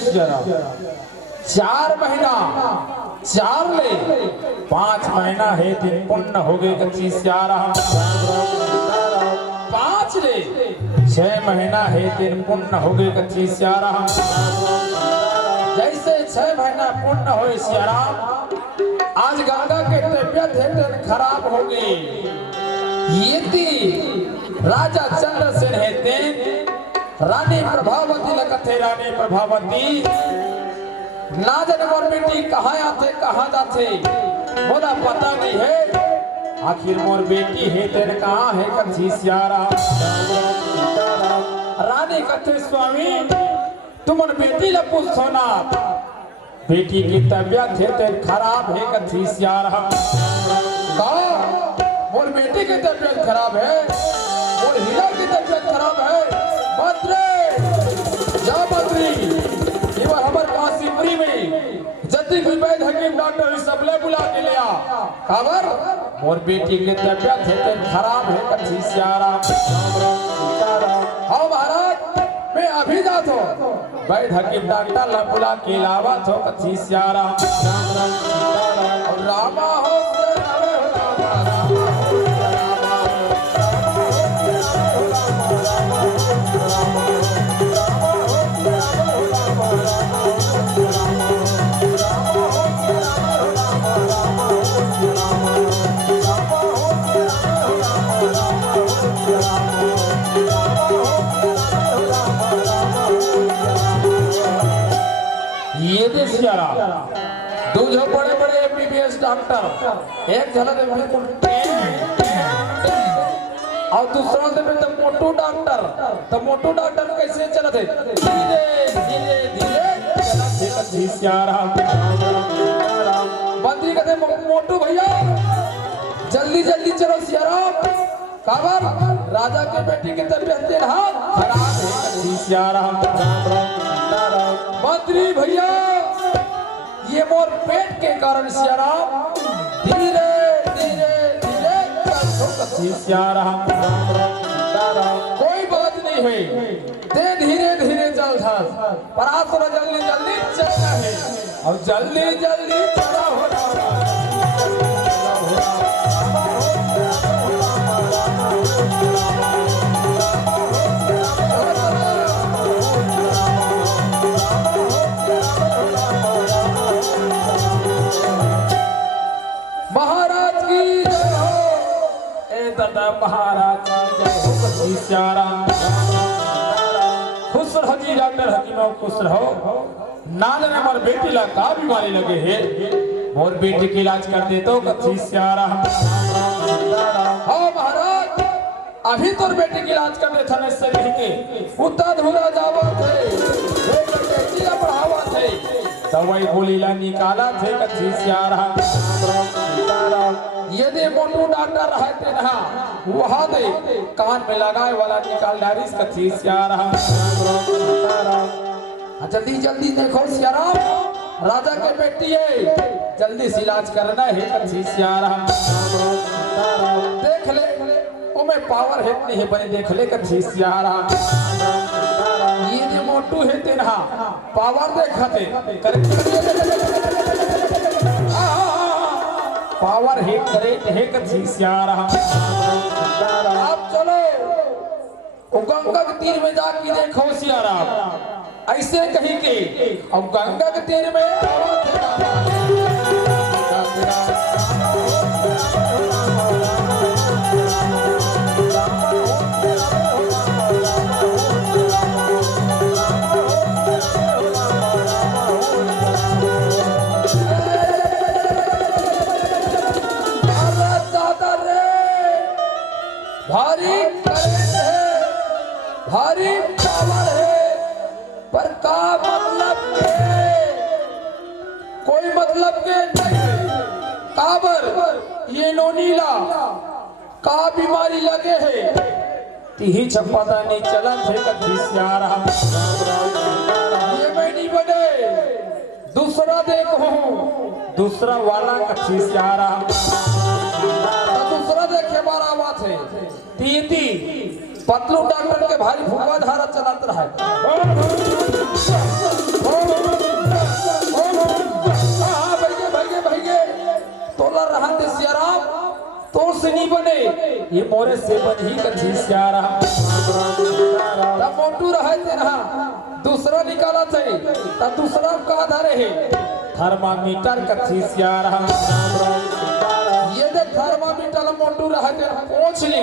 जरा 4 महीना 4 ले 5 महीना है दिन पुण्य हो गए कच्ची सियाराम 5 ले 6 महीना है दिन पुण्य हो गए कच्ची सियाराम जैसे 6 महीना पुण्य हो सियाराम आज गंगा के तबियत है खराब हो गई यदि राजा चंद्रसेन है रानी प्रभावती लगते रानी प्रभावती ना जाने मोर बेटी कहाँ आते कहाँ जाते मोरा पता नहीं है आखिर मोर बेटी है तेरे कहाँ है कथी सियाराम रानी कथे स्वामी तुमन बेटी ला पूछो ना बेटी की तबियत है तेरे खराब है कथी सियाराम मोर बेटी की तबियत खराब है मोर हीरा की तबियत खराब है जा मंत्री इवर हमर काशीपुरी में जति भी वैद्य हकीम डॉक्टर सब ले बुला के ले आ खबर मोर बेटी की तबियत है खराब है कथी सियाराम हाँ महाराज मैं अभी जाता हूँ वैद्य हकीम डॉक्टर ला बुला के अलावा तो कथी सियारा और रामा हो ये दे सियारा दो जो बड़े बड़े एमबीबीएस डॉक्टर एक झलक में बिल्कुल और दूसरा से तो मोटू डॉक्टर तो मोटू डॉक्टर कैसे चलते धीरे धीरे धीरे चलते कथी सियारा मंत्री कहते मोटू भैया जल्दी जल्दी चलो सियारा काबर राजा के बेटी की तबीयत खराब है कथी सियारा मंत्री भैया ये मोर पेट के कारण सियारा धीरे धीरे धीरे कथी सियारा कोई बात नहीं हुई ते धीरे धीरे चल था पर आज थोड़ा जल्दी जल्दी चलना है और जल्दी जल्दी चला होना महाराज की जय हो ए दादा महाराज की जय हो कथी सियारा खुश रहो जी डॉक्टर हकीम खुश रहो नाद ने मोर बेटी ला का बीमारी लगे है मोर बेटी के इलाज कर दे तो कथी सियारा हाँ महाराज अभी तोर बेटी के इलाज कर दे थाने से कह के उतना धुरा जावा थे जिला बढ़ावा थे दवाई गोली ला निकाला थे कथी सियारा यदि मोटू डॉक्टर रहते ना वहां दे कान में लगाए वाला निकाल डारिस कथी सियारा जल्दी जल्दी देखो सियारा राजा के बेटी है जल्दी से इलाज करना है कथी सियारा देख ले उमे पावर है नहीं है बने देख ले कथी सियारा ये जो मोटू है तेना पावर देखते पावर है करेक्ट है कथी सियारा आप चलो वो गंगा के तीर में जाके देखो सियारा ऐसे कहीं के अब गंगा के तीर में भारी करंट है भारी पावर है पर का मतलब के कोई मतलब के नहीं काबर ये नोनीला का बीमारी लगे है तीही पता नहीं चला थे कथी सियारा ये मैं नहीं बने दूसरा देखो दूसरा वाला कथी सियारा दूसरा देखे बारा बात है तीती पतलू डॉक्टर के भारी फुकवा धारा चलाता है तोला रहा दे सियाराम तो से नहीं बने ये मोरे से बन ही कथी सियारा तब मोटू रहे थे ना दूसरा निकाला थे तब दूसरा का धारे है थर्मामीटर कथी सियारा ये देख थर्मामीटर मोटू रहा थे पहुंच ली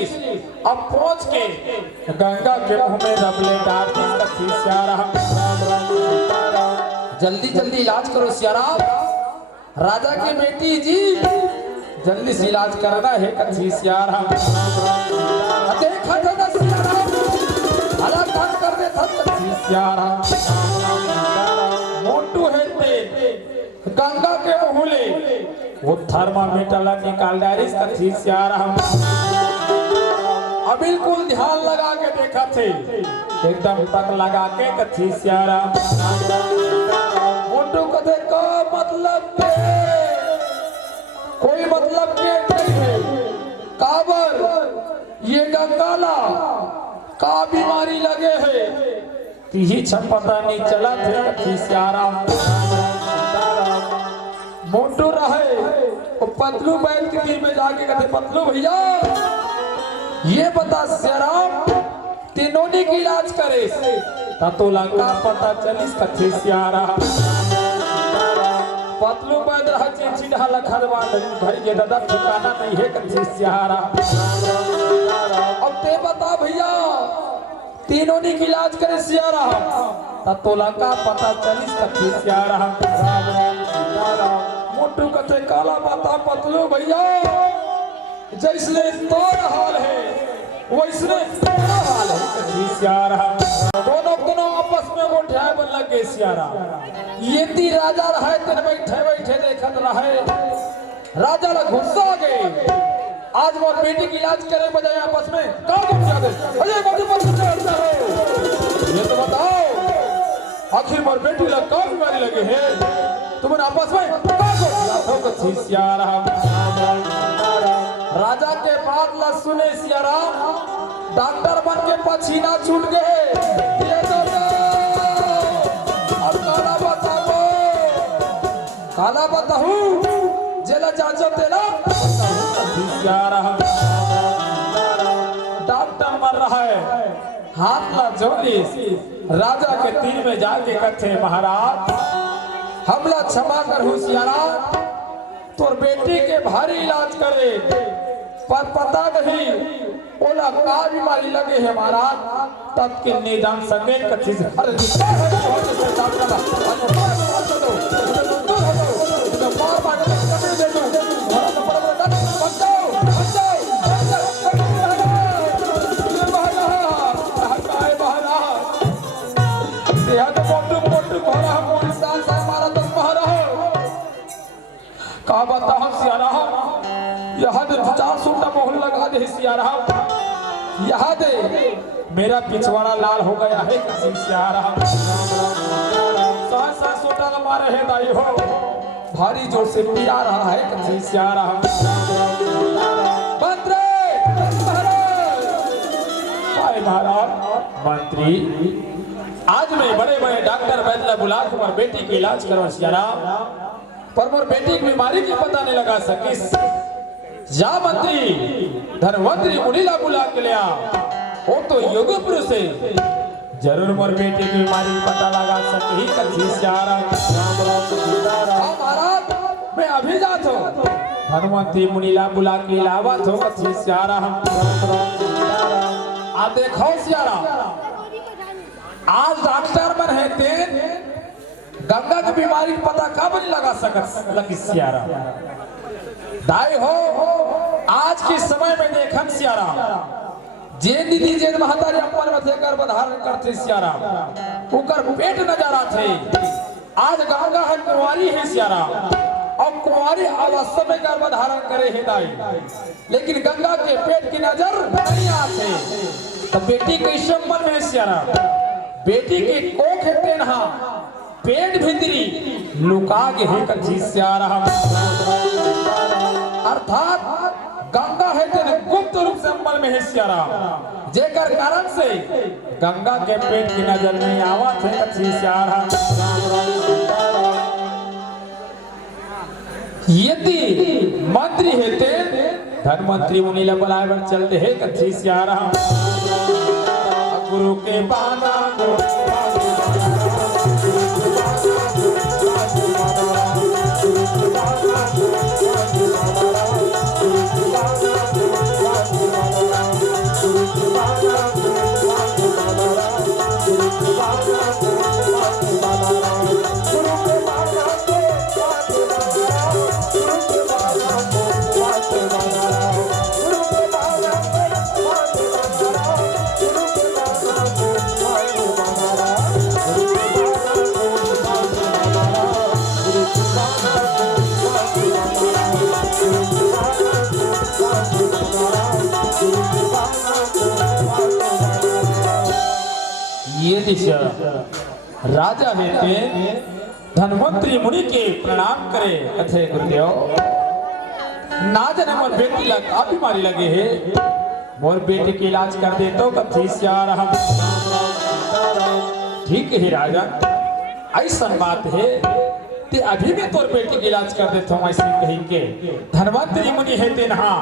अब पहुंच के गंगा के मुंह में रबले डाल दी कथी सियारा जल्दी जल्दी इलाज करो सियारा राजा की बेटी जी जल्दी से इलाज करना है कथी सियारा देखा था ना सियारा अलग ढंग कर दे था कथी सियारा मोटू है ते गंगा के मुहले वो थर्मामीटर निकाल डारिस कथी सियारा अब बिल्कुल ध्यान लगा के देखा थे एकदम तक लगा के कथी सियारा मोटू कथे का मतलब के कोई मतलब के नहीं है काबर ये गंगाला का बीमारी लगे है तीही छम पता नहीं चला थे कथी सियारा मोटू रहे वो पतलू बैल के तीर में जाके कहते पतलू भैया ये बता सियाराम तीनों ने की इलाज करे तो लगा पता चलिस कथी सियारा पतलू बैल रहा चिंचिड़ा लखनवा भाई के दादा ठिकाना नहीं है कथी सियारा अब ते बता भैया तीनों ने की इलाज करे सियारा तो लगा पता चलिस कथी सियारा मोटू कथे काला माता पतलू भैया जैसने तोर हाल है वैसने तेरा हाल है कथी सियारा दोनों आपस में मोटाए बन लगे सियारा ये ती राजा रहे तेरे बैठे बैठे देखत रहे राजा ला गुस्सा आ गए आज मोर बेटी की इलाज करे बजाय आपस में का गुस्सा गए अरे मोटे पर चढ़ता है ये तो बताओ आखिर मोर बेटी ला का बीमारी लगे है तुम आपस में का गुस्सा हो कथी सियारा राजा के बात ला सुने सियाराम डॉक्टर बन के पसीना छूट गए अब काला बताऊ जेला चाचा तेला सियाराम डॉक्टर मर रहा है हाथ ला जोड़िस राजा के तीर में जाके कथे महाराज हमला क्षमा कर सियाराम तोर बेटी के भारी इलाज करे पर पता नहीं ओला का बीमारी लगे है महाराज तब के निदान संगे कथी से अरे का बताओ सियाराम यहाँ दे 50 मोहन लगा दे सियाराम यहाँ दे मेरा पिछवाड़ा लाल हो गया है सियाराम सास सोटा मारे है दाई हो भारी जोर से पिया रहा है कथी सियाराम मंत्री महाराज मंत्री आज मैं बड़े बड़े डॉक्टर वैद्य बुला कर बेटी की इलाज करवा सियाराम पर मोर बेटी की बीमारी की पता नहीं लगा सकिस जा मंत्री धनवंतरी मुनीला बुला के लिया वो तो योग पुरुष है जरूर मोर बेटी की बीमारी की पता लगा सके कथी सियारा महाराज मैं अभी जात हूँ धनवंतरी मुनीला बुला के लावत हो कथी सियारा आ देखो सियारा आज डॉक्टर मन है तेन गंगा की बीमारी की पता कब नहीं लगा सकत लगी सियारा दाई हो आज के समय में देखन सियारा जे दीदी जे महतारी अपन मथे गर्भ धारण करते सियारा उकर पेट नजर आथे आज गंगा है कुंवारी है सियारा अब कुंवारी अवस्था में गर्भ धारण करे है दाई लेकिन गंगा के पेट की नजर नहीं आते तो बेटी के संबंध में सियारा बेटी के कोख है तेनहा पेट भीतरी लुका के है कथी सियारा अर्थात गंगा है तेरे गुप्त रूप से अमल में है सियारा जेकर कारण से गंगा के पेट की नजर नहीं आवत है कथी सियारा यदि मंत्री है ते धन मंत्री मुनीला बुलाए बन चलते है कथी सियारा गुरु के बाना ये दिशा राजा हेते धनवंतरी मुनि के प्रणाम करे कथे गुरुदेव ना जाने मोर बेटी लग आ बीमारी लगे है मोर बेटी के इलाज कर दे तो कथी सियारा ठीक है राजन, ऐसा बात है ते अभी भी तोर बेटी के इलाज कर देता हूँ ऐसे कहीं के। धनवंतरी मुनि है तेन हाँ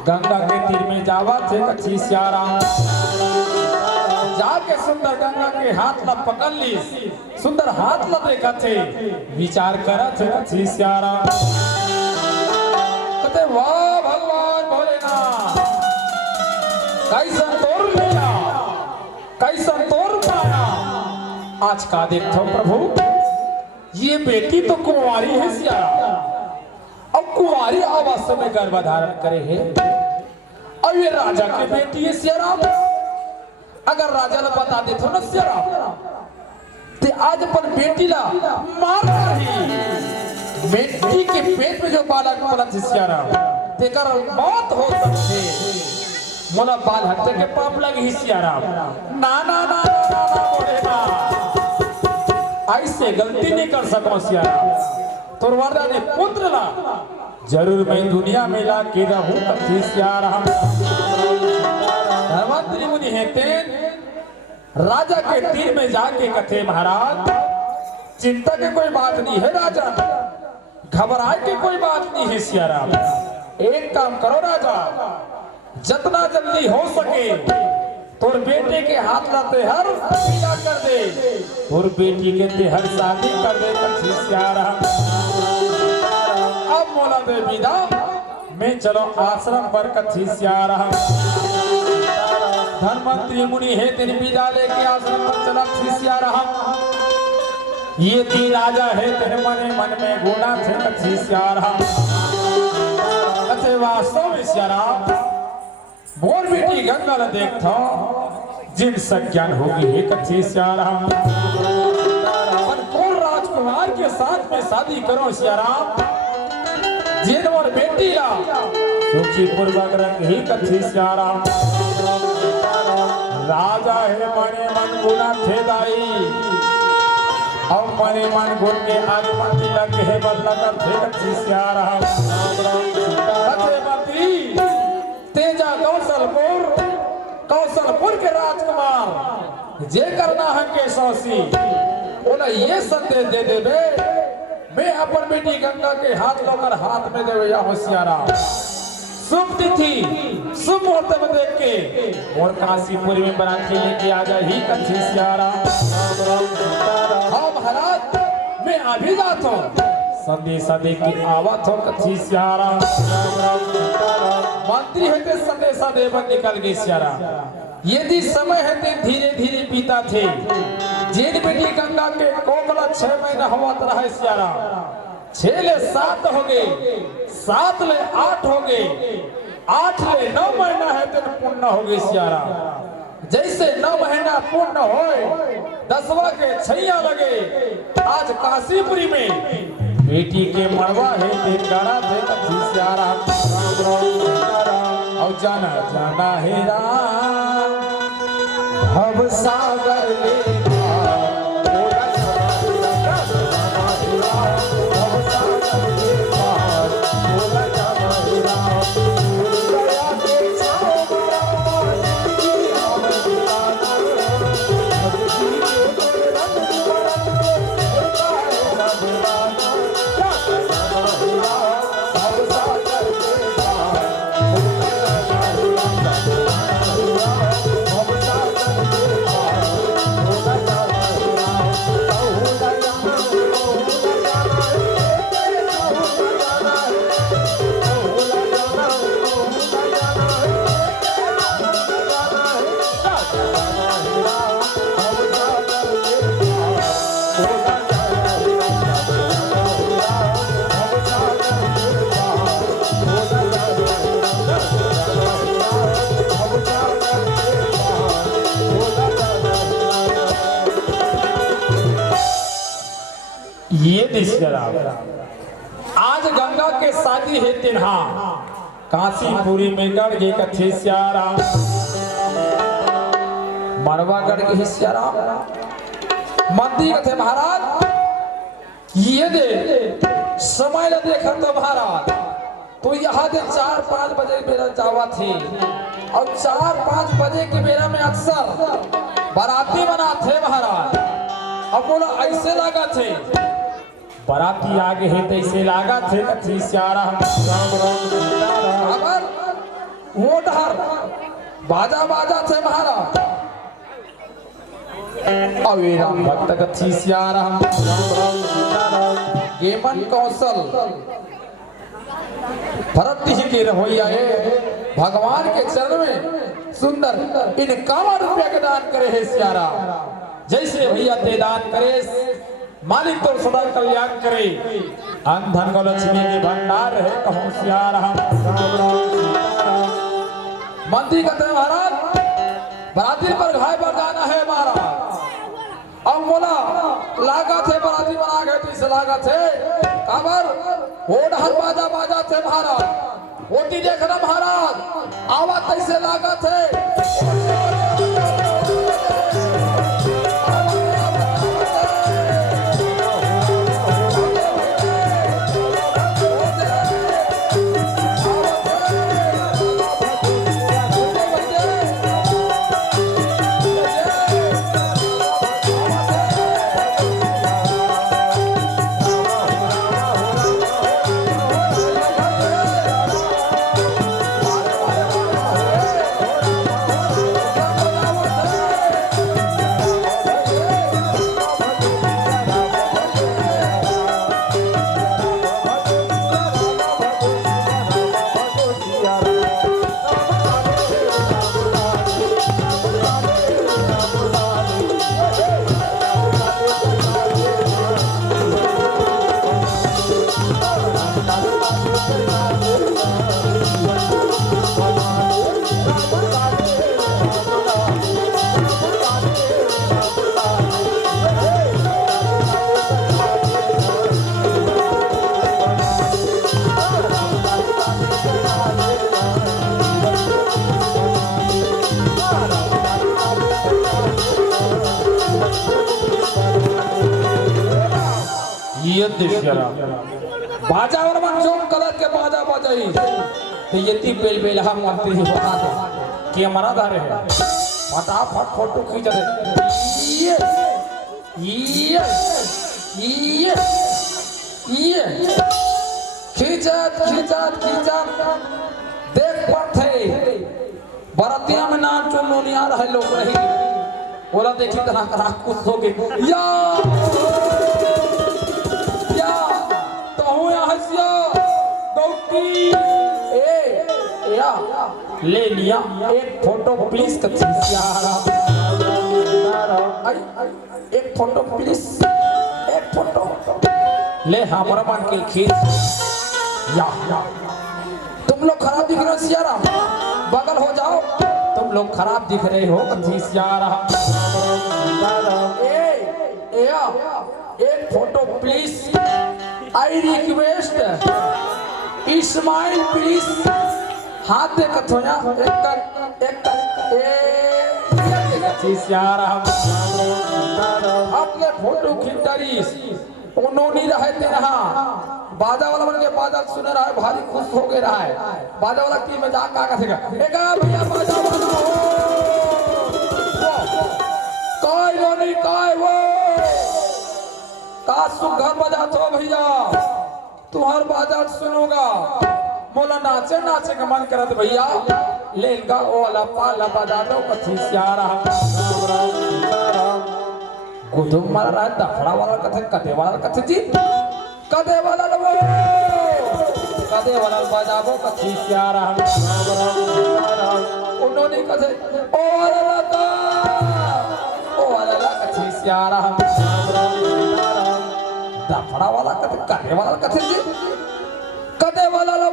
गंगा के तीर में जावा थे कच्छी सियारा, जाके सुंदर गंगा के हाथ ला पकड़ ली, सुंदर हाथ ला देखा थे, विचार करा थे कच्छी सियारा। कहते वाह भगवान भोलेनाथ, कैसा तोर लिया, कैसा तोर पाया। आज का देखता हूँ प्रभु, ये बेटी तो कुंवारी है सियारा, अब कुंवारी अवस्था में गर्भधारण करे है, अब ये राजा की बेटी है सियारा। अगर राजा ने बता देते ना सियारा ते आज पर बेटी ला मार ही, बेटी के पेट में जो बालक पलक सियारा ते कर मौत हो सकते, मोला बाल हत्या के पाप लगी सियारा। ना ना ना ना ना बोले ना, ऐसे गलती नहीं कर सको सियारा। तोर वरदा ने पुत्र ला जरूर मैं दुनिया में ला के रहूं कथी सियारा। धनवंतरी मुनि है तेन राजा के तीर में जाके कथे महाराज, चिंता की कोई बात नहीं है राजा, घबराए की कोई बात नहीं है सियारा। एक काम करो राजा, जितना जल्दी हो सके तोर बेटे के हाथ लाते हर विदा कर दे, तोर बेटी के ते हर शादी कर दे कच्छी सियारा। अब मोला दे विदा, मैं चलो आश्रम पर कच्छी सियारा। धनवंतरी मुनि है तेरी विदा लेके आश्रम पर चला कच्छी सियारा। ये तीन राजा है तेरे मने मन में गुना थे कच्छी सियारा। अच्छे वास्तव में सियारा मोर बेटी गंगा ने देखता जिन सज्ञान होगी है कच्छी सियारा। और राजकुमार के साथ में शादी करो सियारा, जिन और बेटी ला सुखी पूर्वक रख ही कच्छी सियारा। राजा है मने मन गुना थे दाई, और मने मन गुण के आगे मंत्री लगे है बदला कर थे कच्छी सियारा। तेजा कौशलपुर के राजकुमार जे करना है के सौसी बोला ये संदेश दे देवे, मैं अपन बेटी गंगा के हाथ लोकर हाथ में देवे या होशियारा। शुभ तिथि शुभ मुहूर्त में देख के और काशीपुरी में बराती लेके आ जाए ही कच्छी सियारा। हाँ महाराज मैं अभी जाता हूँ, संदेशा दे की आवत हो कच्छी सियारा। मंत्री है संदेशा देवर निकल गई सियारा। यदि समय है धीरे धीरे पीता थे, जेन बेटी गंगा के कोकला 6 महीना हुआ रहा सियारा। 6 ले 7 हो गए, 7 ले 8 हो गए, 8 ले 9 महीना है तेन पूर्ण हो गई सियारा। जैसे 9 महीना पूर्ण हो 10वां के छैया लगे, आज काशीपुरी में बेटी के मरवा है तेरा थे कच्छी सियारा। और जाना जाना है राम भव सागर ले ये आज गंगा के शादी है तिन्हा काशीपुरी में गढ़ के कच्छी सियारा। मरवागढ़ के हिस्सारा मंदिर थे महाराज। ये दे समय न देखा तो महाराज तो यहाँ दे 4-5 बजे मेरा जावा थी और 4-5 बजे के बेरा में अक्सर बाराती बना थे महाराज। अब बोला ऐसे लगा थे बराती आगे है तैसे लागा थे कथी सियारा खबर वो डहर बाजा बाजा थे महाराज अवेरा भक्त कथी सियारा गेमन कौशल भरत जी के रवैया भगवान के चरण में सुंदर इन कावा रुपया का दान करे है सियारा जैसे भैया ते दान करे मालिक तो सदा कल्याण करे धन को लक्ष्मी के भंडार है कहूँ सियारा मंत्री कहते हैं महाराज बराती पर घाय पर जाना है महाराज अब बोला लागा थे बराती बना गए तो इसे लागा थे काबर वो हर बाजा बाजा थे महाराज होती देखना महाराज आवाज कैसे लागा थे बाजा और बच्चों कलर के बाजा बजाई तो ये ती बेल बेल हम मंत्री ही बता दो कि हमारा धारे है फटाफट फोटो खींच दे ये खींचत खींचत खींचत देख पड़ते बरातिया में नाम चुनो नहीं आ रहे लोग रही बोला देखी तरह करा कुछ हो गए या ले लिया एक फोटो प्लीज कथी एक फोटो प्लीज एक फोटो ले हमारा मान के खींच या तुम लोग खराब दिख रहे हो सियारा बगल हो जाओ तुम लोग खराब दिख रहे हो कथी सियारा एक photo please I request smile please हाथ दे कथोया एक अपने फोटो खिंचरीस उन्होंने रहते रहा बाजा वाला बन के बाजा सुने रहा है भारी खुश हो गए रहा है बाजा वाला की मजाक का कथेगा एका भैया बाजा वाला काय वो नहीं काय वो का सुघर बजा तो भैया तुम्हार बाजा सुनोगा मोला नाचे नाचे का मन करत भैया लेगा ओ लपा बजा दो कथी सियारा गुदुम मार रहा है दफड़ा वाला कथे कदे वाला कथे जी कदे वाला लो कदे वाला बजाबो कथी सियारा उन्होंने कथे ओ वाला कथी सियारा दफड़ा वाला कथे कदे वाला कथे जी कदे वाला लो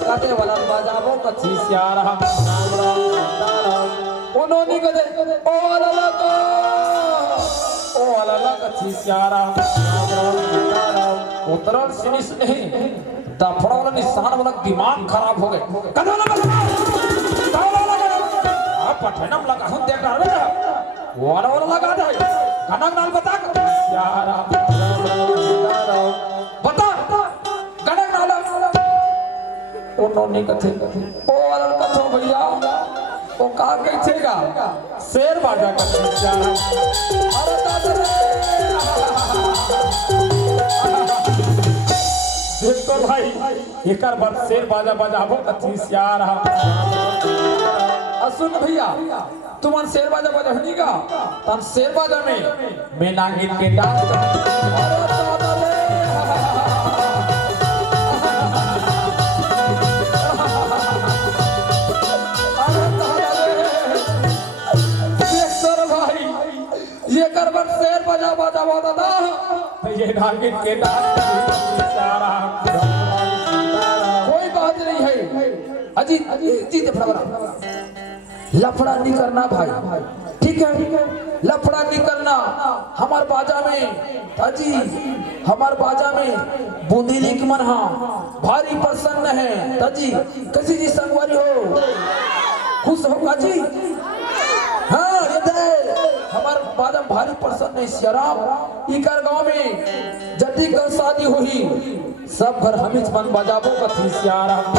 कदे वाला बजाबो कथी सियारा उन्होंने कदे ओ वाला कथी सियारा उतरल सिनिस नहीं दफड़ा वाला निशान वाला दिमाग खराब हो गए कदे वाला आप पठनम लगा हम देख रहे हैं वाला लगा दे गाना नाल बता सियारा बता गाना नाल उन्होंने कथे ओ वाला कथो भैया वो कहा कैसेगा शेर बाजा का सियारा अरे दादा देख तो भाई एक बार शेर बाजा बजाबो कथी सियारा सुन भैया तुम शेर बाजा बजा नहीं का तब शेर बाजा में मैं नागिन के डांस अरे दादा रे ये करबन शेर बजा बजा बजा ना ये नागिन के डांस सारा कोई बात नहीं है अजी जी लफड़ा नहीं करना भाई ठीक है लफड़ा नहीं करना हमार बाजा में अजी हमार बाजा में बूंदेली की मन भारी प्रसन्न है तजी किसी जी संगवारी हो खुश हो जी हाँ ये हमार बाजा भारी प्रसन्न है सियाराम इकर गांव में जति कर शादी हुई सब घर हमीज मन बजाबो कथी सियाराम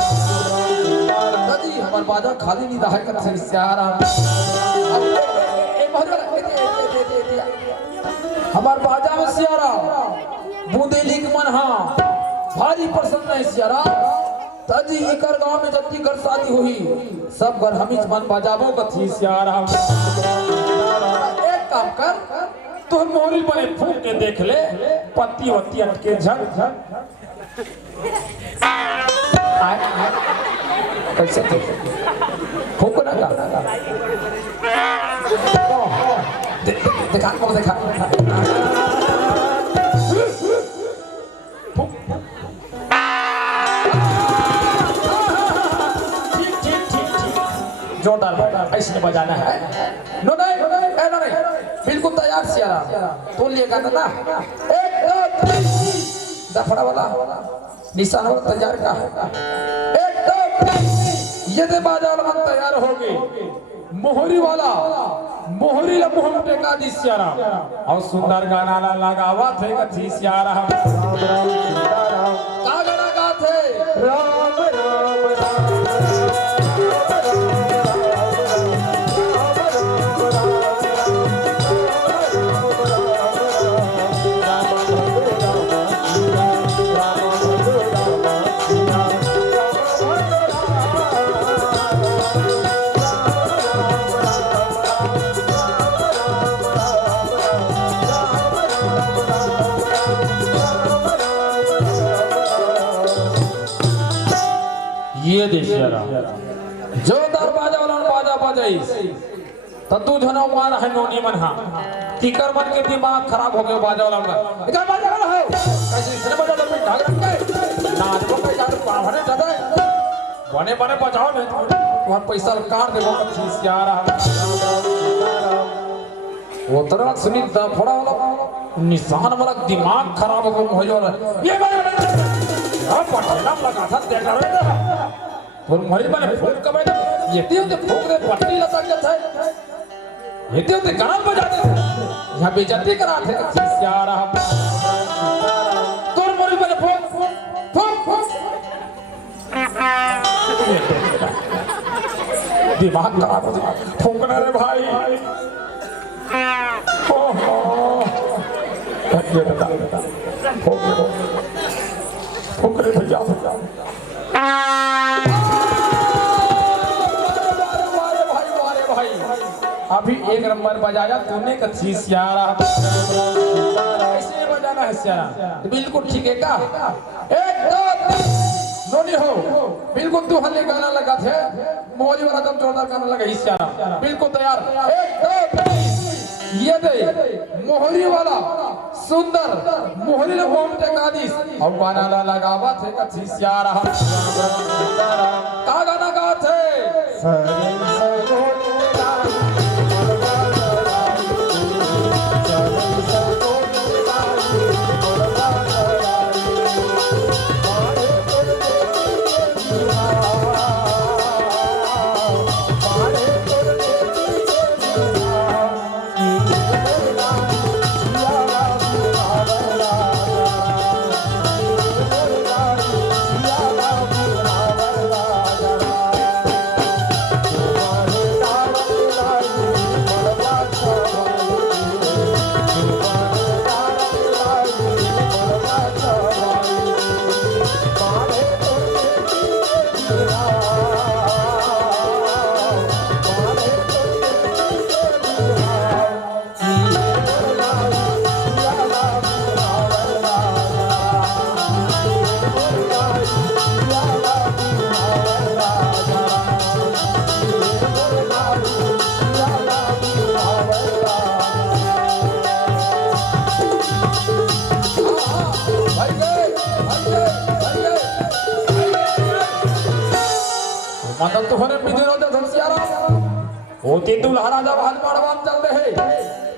जी हमार बाजा खाली नहीं रहा कथी सियाराम हमार बाजा में सियाराम बूंदेली के मन भारी प्रसन्न है सियाराम तजी इकर गांव में जति घर शादी हुई सब घर हमीज मन बजाबो कथी सियाराम एक काम कर तोहर मोहरी बने फूंक के देख ले पत्ती वत्ती अटके झक कैसे फूंक ना का देखा को देखा जोरदार ऐसे बजाना है नो नहीं बिल्कुल तैयार सियारा तो लिएगा ना एक दो तीन दफड़ा वाला निशान वाला तैयार का है एक दो तीन ये दे बाजा वाला मन तैयार हो गए मोहरी वाला मोहरी ला मुंह में टेका दी सियारा और सुंदर गाना ला लगावा थे कथी सियारा का गाना गाथे राम राम ये देशियारा जो दरवाजा वाला बाजा बजाई तू जना मार है नोनी मन टीकर मन के दिमाग खराब हो गया बाजा वाला का इधर बाजा वाला है कैसे इसने बाजा में ढाक रख के नाच को पैसा पावने दादा बने बने बजाओ नहीं वहां पैसा काट देबो चीज यार वो तरह सुनी दफड़ा वाला निशान वाला दिमाग खराब हो गया ये हां पटना लगा था देखा रे और मोहरी बने फूंक के बैठे येते होते फूंक दे पट्टी लटक जाता है येते होते गाना बजाते यहां बेइज्जती करा थे चीज यार तोर मोहरी बने फूंक दिमाग खराब हो गया फूंकना रे भाई ओहो ये बता फूंक रे भैया अभी एक नंबर बजाया तूने कथी सियारा ऐसे बजाना है सियारा बिल्कुल ठीक है का एक दो तीन नोनी हो बिल्कुल तू हल्ले गाना लगा थे मोहरी वाला दम जोरदार गाना लगा सियारा बिल्कुल तैयार एक दो तीन ये दे मोहरी वाला सुंदर मोहरी ने मोम टेका दी और गाना लगावा थे कथी सियारा का गाना गा थे आता तुम्हारे बिजर होते धमसियारा होती दुल्हा राजा वाहन पड़वान चल रहे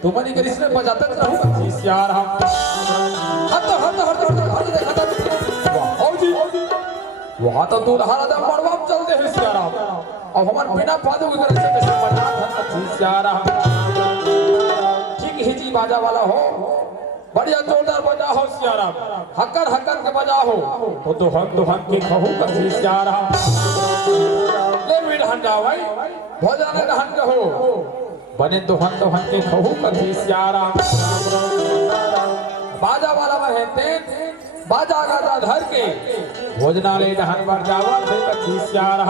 तुम्हारी गरिस में बजाते रहूं धमसियारा हट हट हट हट देखा था वाह जी वहां तो दुल्हा राजा पड़वान चलते हैं सियारा अब हमारे बिना फादू के घर से कैसे बजा था धमसियारा ठीक हिजी बाजा वाला हो बढ़िया जोरदार बजा हो सियारा हक्कर हक्कर के बजा हो तो दुहन के कहू कथी सियारा ले वीर हंडा भाई भोजन दहन कहो बने दुहन के कहू कथी सियारा बाजा वाला रहते बाजा गाजा धर के भोजनालय दहन पर जावा थे कथी सियारा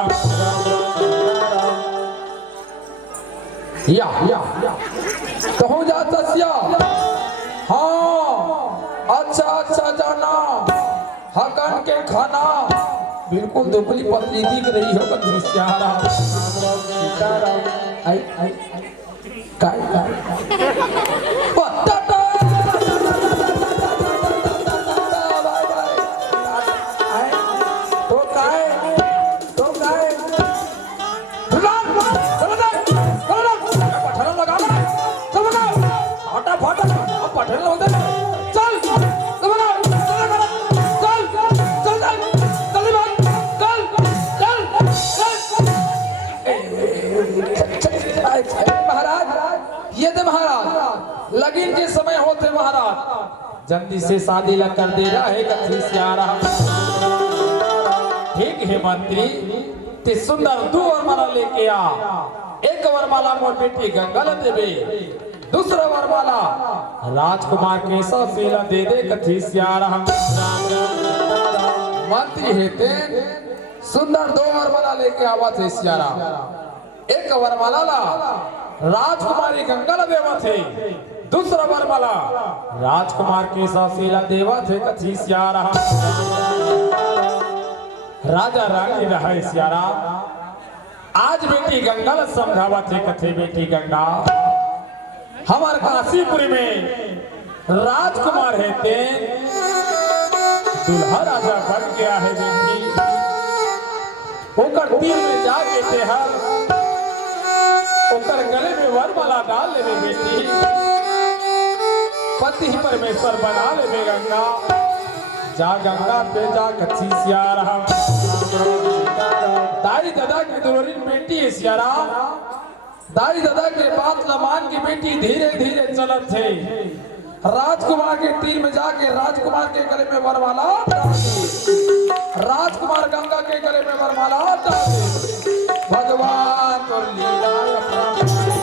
या तो हो जाता सिया हाँ अच्छा जाना हकन के खाना बिल्कुल दुबली पतली दिख रही हो कथी सियारा आई काय पत्ता लगीन के समय होते महाराज जल्दी से शादी लग कर दे रहा है कथी सियारा ठीक है मंत्री ते सुंदर दो वरमाला लेके आ एक वरमाला मोर बेटी गंगा ल देवे दूसरा वरमाला राजकुमार के सौसीला दे दे कथी सियारा मंत्री हेते सुंदर दो वरमाला लेके आवा थे सियारा एक वरमाला ला राजकुमारी गंगा ल देवा थे दूसरा वरमाला राजकुमार के सौसीला देवा थे कथी सियारा राजा रानी रहे सियारा आज बेटी गंगा ल समझावा थे कथे बेटी गंगा हमार काशीपुर में राजकुमार हेते दुल्हा राजा बन गया है बेटी ओकर तीर में जाके ते हर ओकर गले में वरमाला डाल ले बेटी पति परमेश्वर बना ले गंगा जा गंगा पे जा कथी सियारा दाई दादा की दुल्हन बेटी है सियारा दाई दादा के बात लमान की बेटी धीरे धीरे चलत थे राजकुमार के तीर में जाके राजकुमार के गले में वरमाला राजकुमार गंगा के गले में वरमाला भगवान तो लीला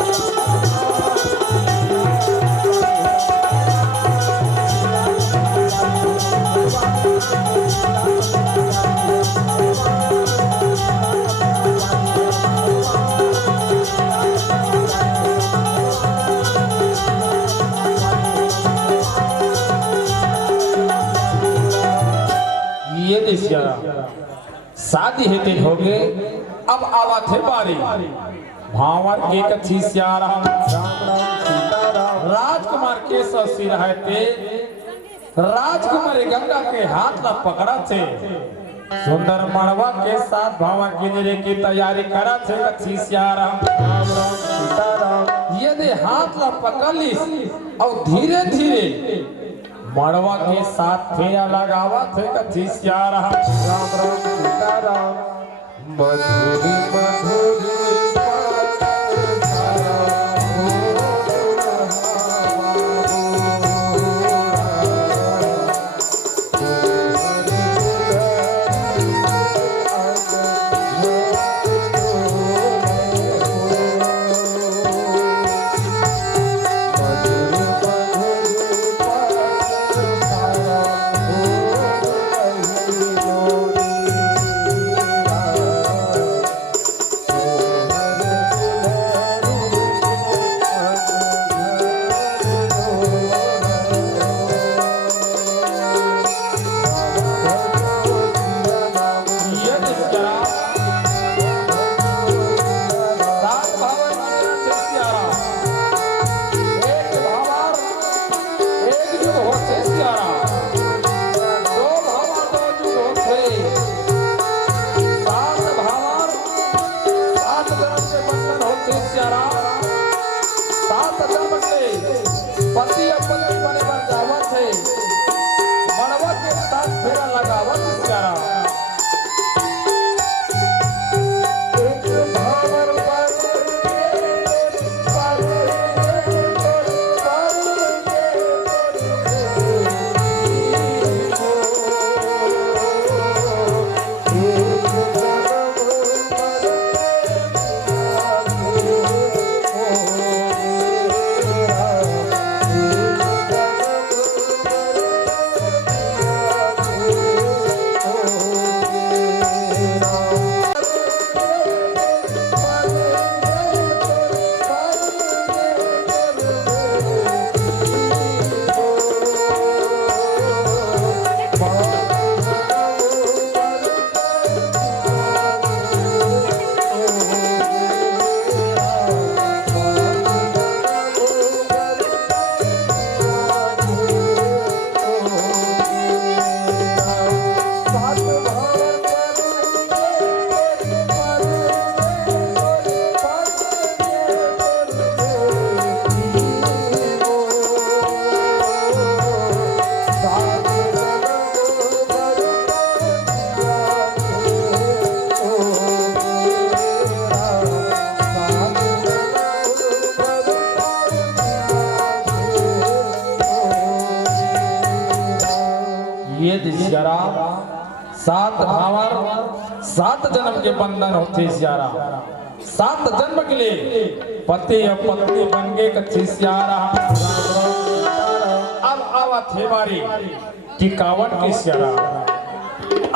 ये शादी हेते हो गए अब आवा थे बारी भावर के कथी सियारा राजकुमार के ससी रहते राजकुमारी गंगा के हाथ ला पकड़ा थे सुंदर मड़वा के साथ भावा गिनरे की तैयारी करा थे कथी सियारा यदि हाथ ला पकड़ ली और धीरे धीरे मड़वा के साथ फेरा लगावा थे कथी सियारा राम राम सीताराम मधुरी मधुरी जन्म के पति और पत्नी बने बन जावत है मनवा के साथ फेरा लगावत सियारा ये सियारा सात भावर सात जन्म के बंधन होते सियारा सात जन्म के लिए पति और पत्नी बन गए कच्ची सियारा अब आवा थे बारी टिकावन की सियारा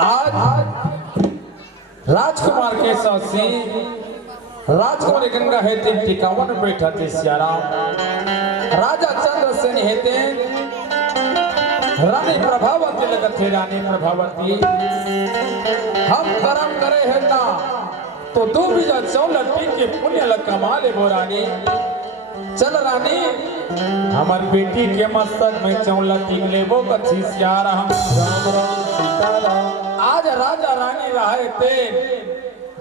आज राजकुमार के सौसी राजकुमारी गंगा हेते टिकावन बैठा थे सियारा राजा चंद्रसेन हेते रानी प्रभावती लगत थे रानी प्रभावती हम कर्म करे है ना तो दो बीजा चौलटी के पुण्य लग कमा ले वो रानी चल रानी हमारी बेटी के मस्तक में चौलटी ले वो कच्ची सियारा हम राम राम सीताराम आज राजा रानी रहे थे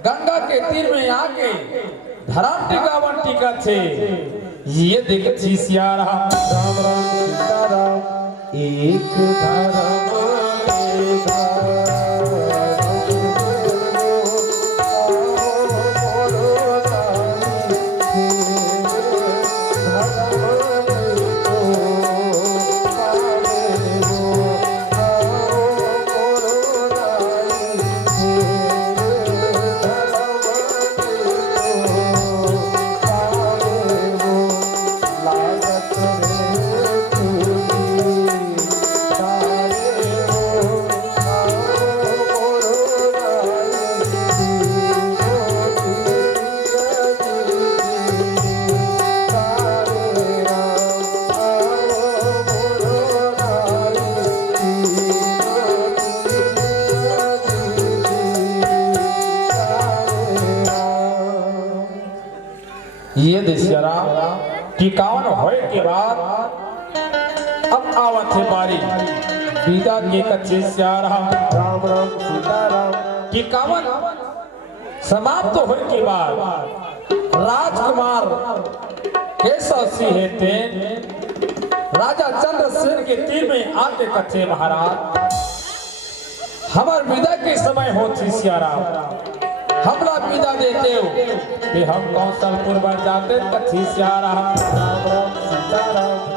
गंगा के तीर में आके धराम टिकावन टिका थे ये देख सियारा राम राम सीताराम एक धर्म ये दिशरा टिकावन होए के बाद अब आवत है बारी विदा के कच्चे सियारा राम राम सीताराम टिकावन समाप्त होए के बाद राजकुमार केशव सिंह हेते राजा चंद्रसेन के तीर में आके कच्चे महाराज हमार विदा के समय होती सियारा हमरा विदा देते हो कि हम कौशलपुर पर जाते कच्ची सियारा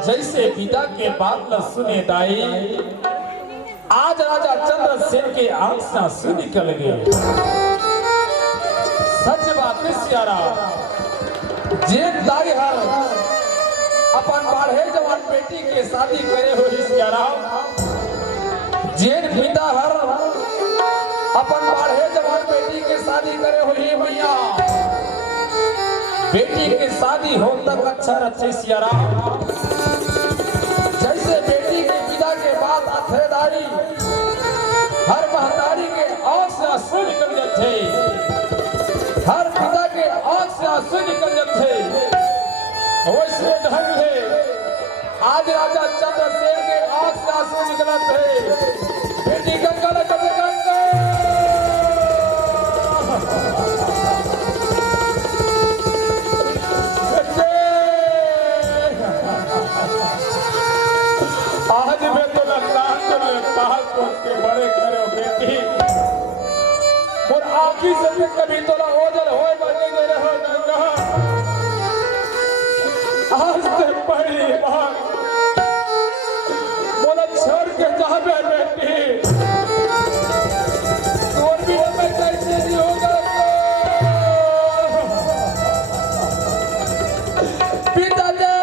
जैसे विदा के बाद न सुने दाई आज राजा चंद्रसेन के आंख से आंसू निकल गए सच बात है सियारा जेठ दाई हर अपन बाढ़े जवान बेटी के शादी करे हुई सियारा जेठ पिता हर अपन बाढ़े जवान बेटी के शादी करे हुई भैया बेटी की शादी हो तक अच्छा रखे सियारा जैसे बेटी के विदा के बाद अथेदारी हर महतारी के आंख से आंसू निकल जाते हर पिता के आंख से आंसू निकल जाते वैसे ढंग है आज राजा चंद्रसेन के आंख से आंसू निकलत है बेटी गंगा लगते गंगा सोच के बड़े करो बेटी और आखी से भी कभी तोला ओझल होए बने दे रहो गंगा आज से पहली बार बोला छोड़ के जाबे बेटी और भी मैं कैसे नहीं होगा पिताजी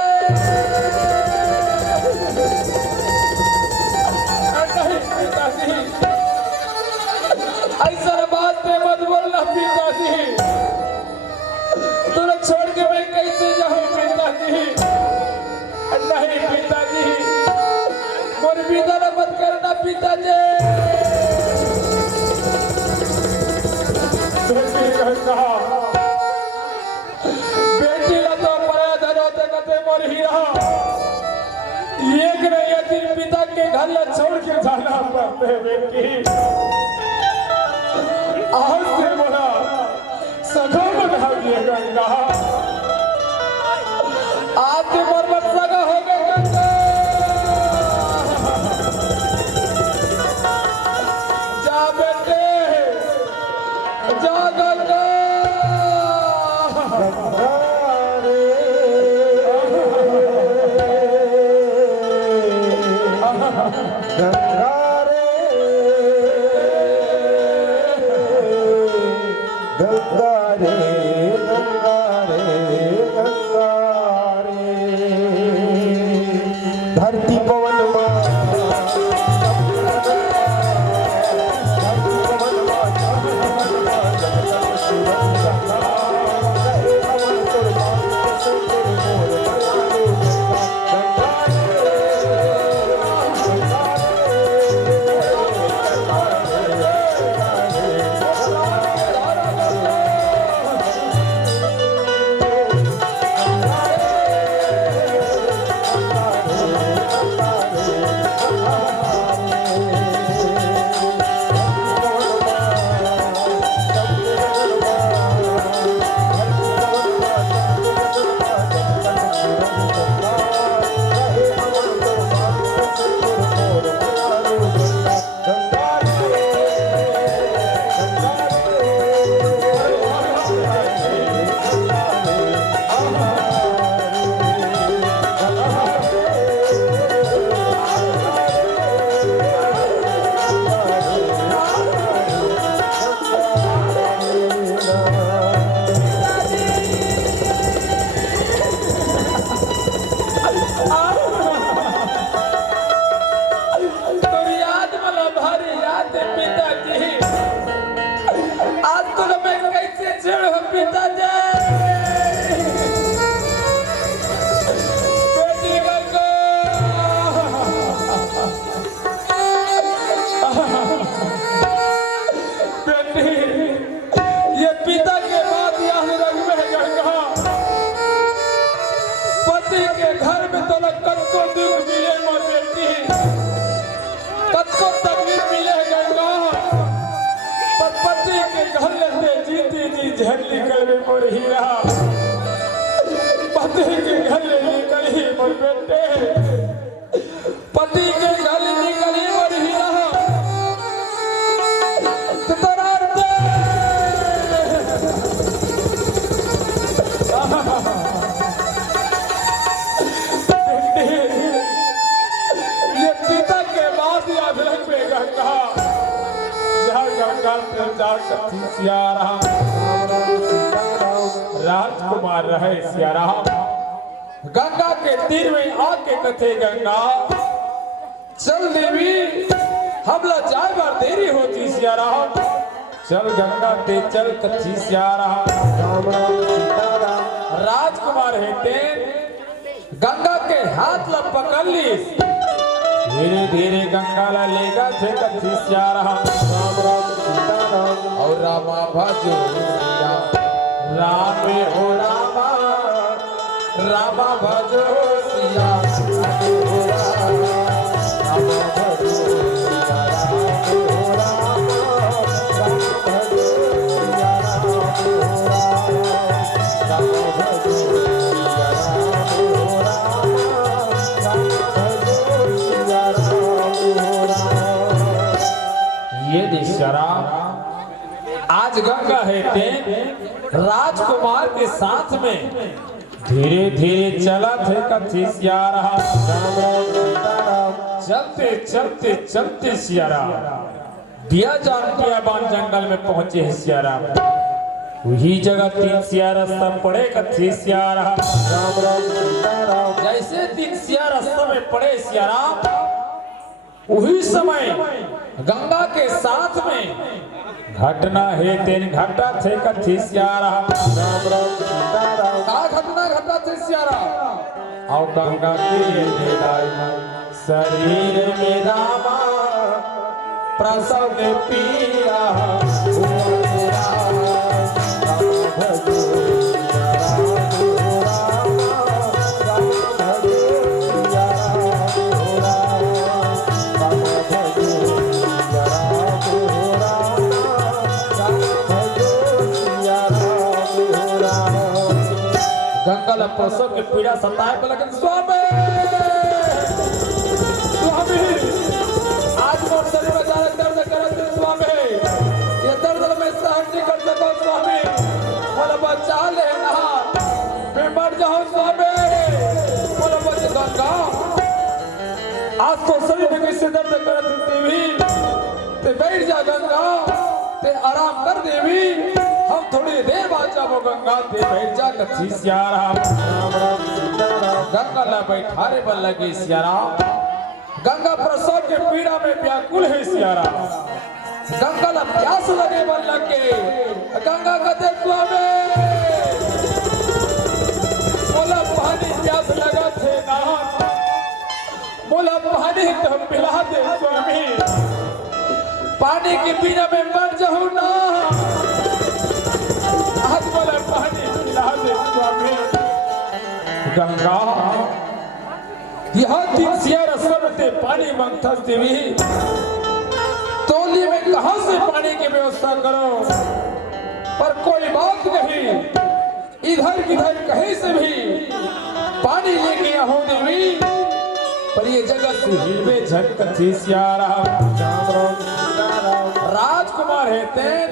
ऐसा बात पे मत बोलना पिताजी तुझे छोड़ के मैं कैसे जाऊं पिताजी नहीं पिताजी मोर विदा मत करना पिताजी बेटी ला तो पराया धन होते कते मोर हीरा एक नहीं दिन पिता के घर ला छोड़ के जाना पड़ते बेटी आज से बोला सगा बना दिए गंगा आज से मोर सगा हो गए गंगा जा बेटे जा गंगा धरती पवन झंडी कर मोर हीरा पति के घर निकल ही मोर बेटे पति के घर निकल ही मोर हीरा तो तोरार दे ये पिता के बाद याद रखे गंगा जहाँ गंगा पे जाकर सिया रहा राजकुमार रहे सियाराम गंगा के तीर में आके कथे गंगा चल देवी हमला जाए बार देरी होती सियाराम चल गंगा ते चल कथी सियाराम राजकुमार हेते गंगा के हाथ ला पकड़ ली धीरे धीरे गंगा ला लेगा थे कथी सियाराम और रामा भजो राम हो रामा रामा भजो सिया हो रामा भजो सिया हो रामा भजो सिया हो रामा भजो सिया हो रामा भजो सिया हो रामा गंगा है राजकुमार के साथ में धीरे धीरे चला थे कथी सियारा। चलते चलते चलते सियारा दिया बान जंगल में पहुंचे है सियारा। वही जगह तीन सियारा सब पड़े कथी सियारा। जैसे तीन सियारा सब में पड़े सियारा वही समय गंगा के साथ में घटना है तेन घटा थे कथी सियारा। का घटना घटा थे सियारा और गंगा के शरीर में रामा प्रसव के पीड़ा गंगा प्रसव के पीड़ा सताए पर लेकिन स्वामी स्वामी आज मोर शरीर में ज्यादा दर्द करते स्वामी ये दर्द मैं सहन नहीं कर सकता स्वामी बोला बचा ले ना मैं मर जाऊं स्वामी बोला बच गंगा आज तो शरीर में किसी दर्द करते देवी ते बैठ जा गंगा ते आराम कर देवी हम थोड़ी देर बाद जाबो गंगा ते बैठ जा कथी सियारा। गंगा ला बैठारे बन लगे सियारा। गंगा प्रसव के पीड़ा में व्याकुल है सियारा। गंगा ला प्यास लगे बन लगे गंगा कहते स्वामी बोला पानी प्यास लगा थे ना बोला पानी तो पिला दे स्वामी पानी के बिना मैं मर जाऊं ना आज बोला पानी पिला दे स्वामी। गंगा यहाँ तीन सियारा सबते पानी मांगता देवी तोली में कहां से पानी की व्यवस्था करो पर कोई बात नहीं इधर किधर कहीं से भी पानी लेके आओ देवी पर ये जगत से हिलवे झटक थी सियारा। राजकुमार है तेन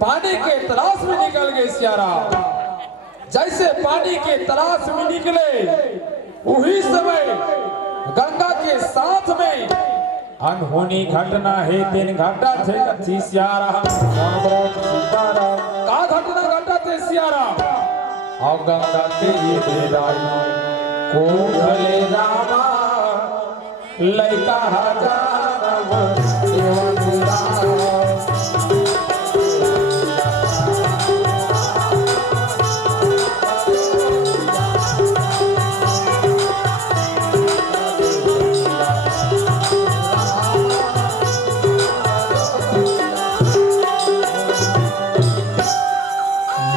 पानी के तलाश में निकल गए सियारा। जैसे पानी के तलाश में निकले वही समय गंगा के साथ में अनहोनी घटना है तेन घटा थे कथी सियारा। का घटना घटा थे सियारा और गंगा के ये बेदाई कोठले रामा लइका हजार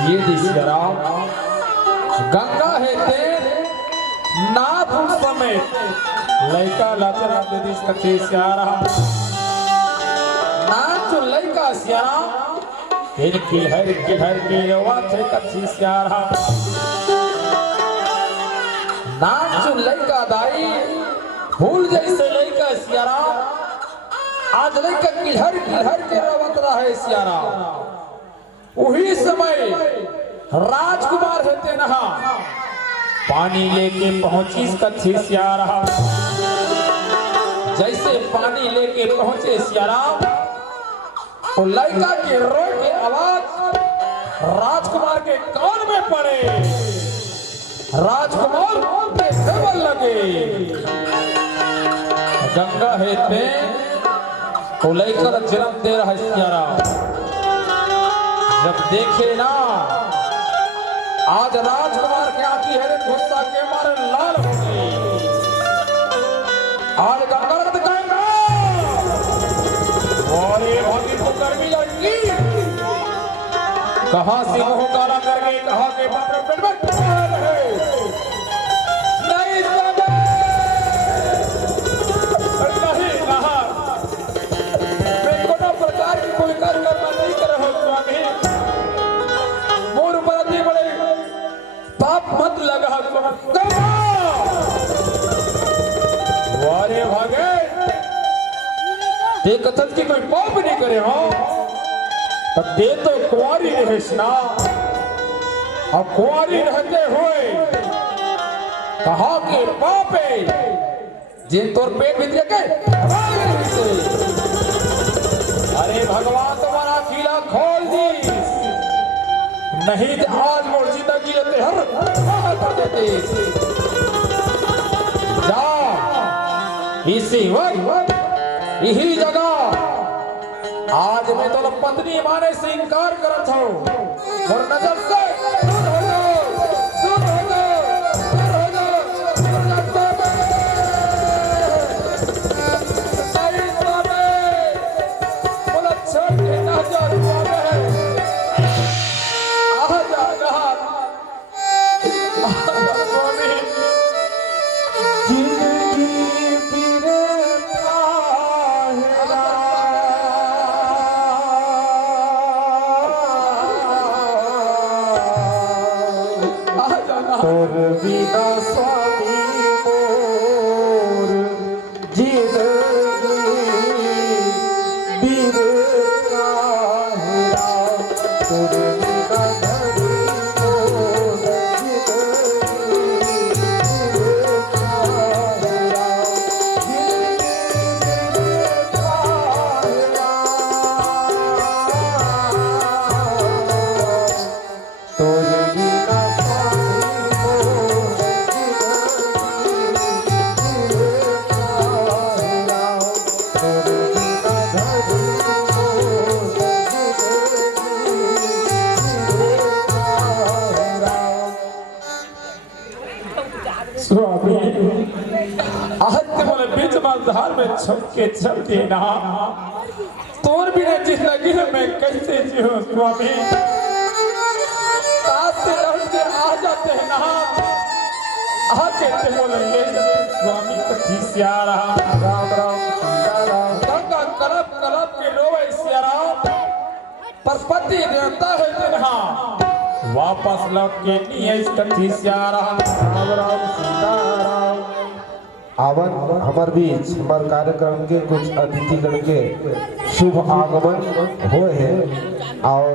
ये दिशा गंगा है तेरे नाथ समेत लइका लाचरा दीदी कथी सियारा। नाच लइका सियारा तेरे किलहर की रवा थे कथी सियारा। नाच लइका दाई फूल जैसे लइका सियारा आज लइका किलहर के रवत रहा है सियारा। वही समय राजकुमार होते नहा पानी लेके पहुंची कथी सियारा। जैसे पानी लेके पहुंचे सियारा तो लड़का के रोए की आवाज राजकुमार के कान में पड़े। राजकुमार पे सेवन लगे गंगा है पे तो लड़का जन्म दे रहा है सियारा। जब देखे ना आज राजकुमार के आंखी है गुस्सा के मारे लाल हो गई। आज गंगा रक्त कहेगा और ये भाभी को गर्मी लगी कहां से मुंह काला करके कहा के बाप रे पेट में है नहीं जाने नहीं कहा मैं कोनो प्रकार की कोई कर्म नहीं कर रहा हूं स्वामी मोर बरती बड़े पाप मत लगा वारे भागे ते कथन की कोई पाप नहीं करे हो तो दे तो कुंवारी रहिस ना, और कुंवारी रहते हुए कहा के बापे जिन तोर पेट भीतर के अरे भगवान तुम्हारा किला खोल दी, नहीं तो आज मोर जिंदगी लेते हर कर देते। जा इसी वक्त यही जगह आज मैं तो पत्नी माने से इनकार करत हूं और नजर से दूर हो जाओ, दूर हो जाओ, दूर हो जाओ, नजर से नहीं स्वामी बोला छोड़ के ना जा स्वामी आ जा स्वामी जिंदगी पीरे तोर बिना स्वामी मोर जिंदगी बीर काहरा, तोर बिना धरी मोर जिंदगी बीर काहरा, जिंदगी बीर काहरा, तोर बिना स्वामी आहत्य बोले बीच मझधार में छुपके चल देना, तोर बिना जिंदगी में कैसे जियो स्वामी, काश से लौट के आ जाते हैं ना, आके ते बोले ले स्वामी कथी से आ रहा राम राम राम गंगा कलप कलप के रोवे से राम पशुपति देवता है तेरा वापस लौट के नहीं कथी से आ रहा राम राम सीताराम। आवन हमार बीच हमार कार्यक्रम के कुछ अतिथिगण के शुभ आगमन हुए हैं और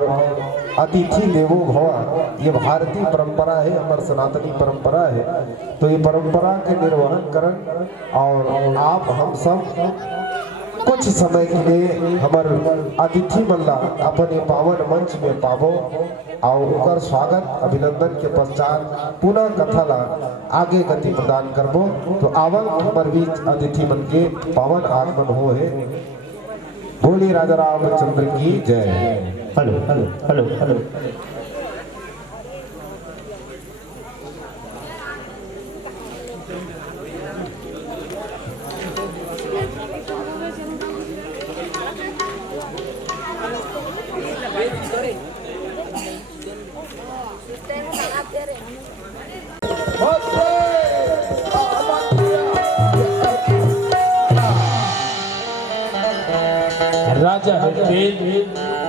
अतिथि देवो भव ये भारतीय परंपरा है, हमारी सनातनी परंपरा है। तो ये परंपरा के निर्वहन करन और आप हम सब कुछ समय के लिए हमार अतिथि मल्ला अपन पावन मंच में पाबो और उनका स्वागत अभिनंदन के पश्चात पुनः कथा ला आगे गति प्रदान करबो। तो आवन हमार बीच अतिथि मन के पावन आगमन हो है। बोली राजा रामचंद्र की जय। Hello hello hello hello. राजा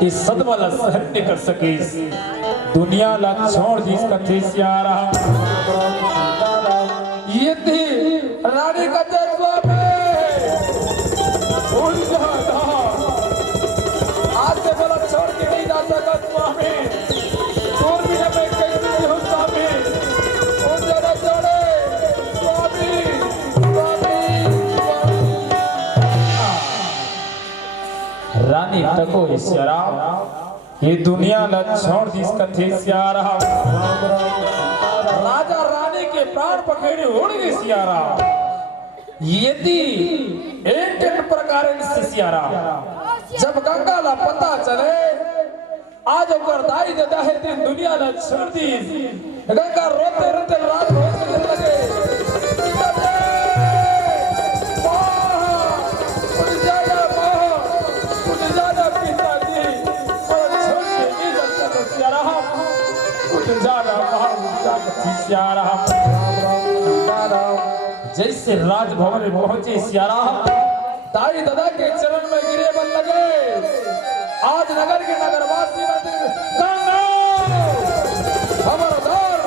इस सदवाला सहन नहीं कर सके, दुनिया ला छोड़ दी कथे से आ रहा ये थी रानी का जज्बा में भूल जाता, आज से बोला छोड़ के नहीं जा सका स्वामी, दूर भी मैं कैसे हूँ स्वामी, उन जरा छोड़े स्वामी रानी तको इशारा ये दुनिया ला छोड़ दी कथे से आ रहा राजा रानी के प्राण पखेड़े उड़ गए सियारा, यदि एक प्रकार से सियारा जब गंगा ला पता चले आज ओकर दाई दादा है दिन दुनिया ला छोड़ दी, गंगा रोते रोते रात होते लगे जैसे राजभवन में पहुंचे सियारा दाई दादा के चरण में गिरे बन लगे, आज नगर के नगरवासी खबरदार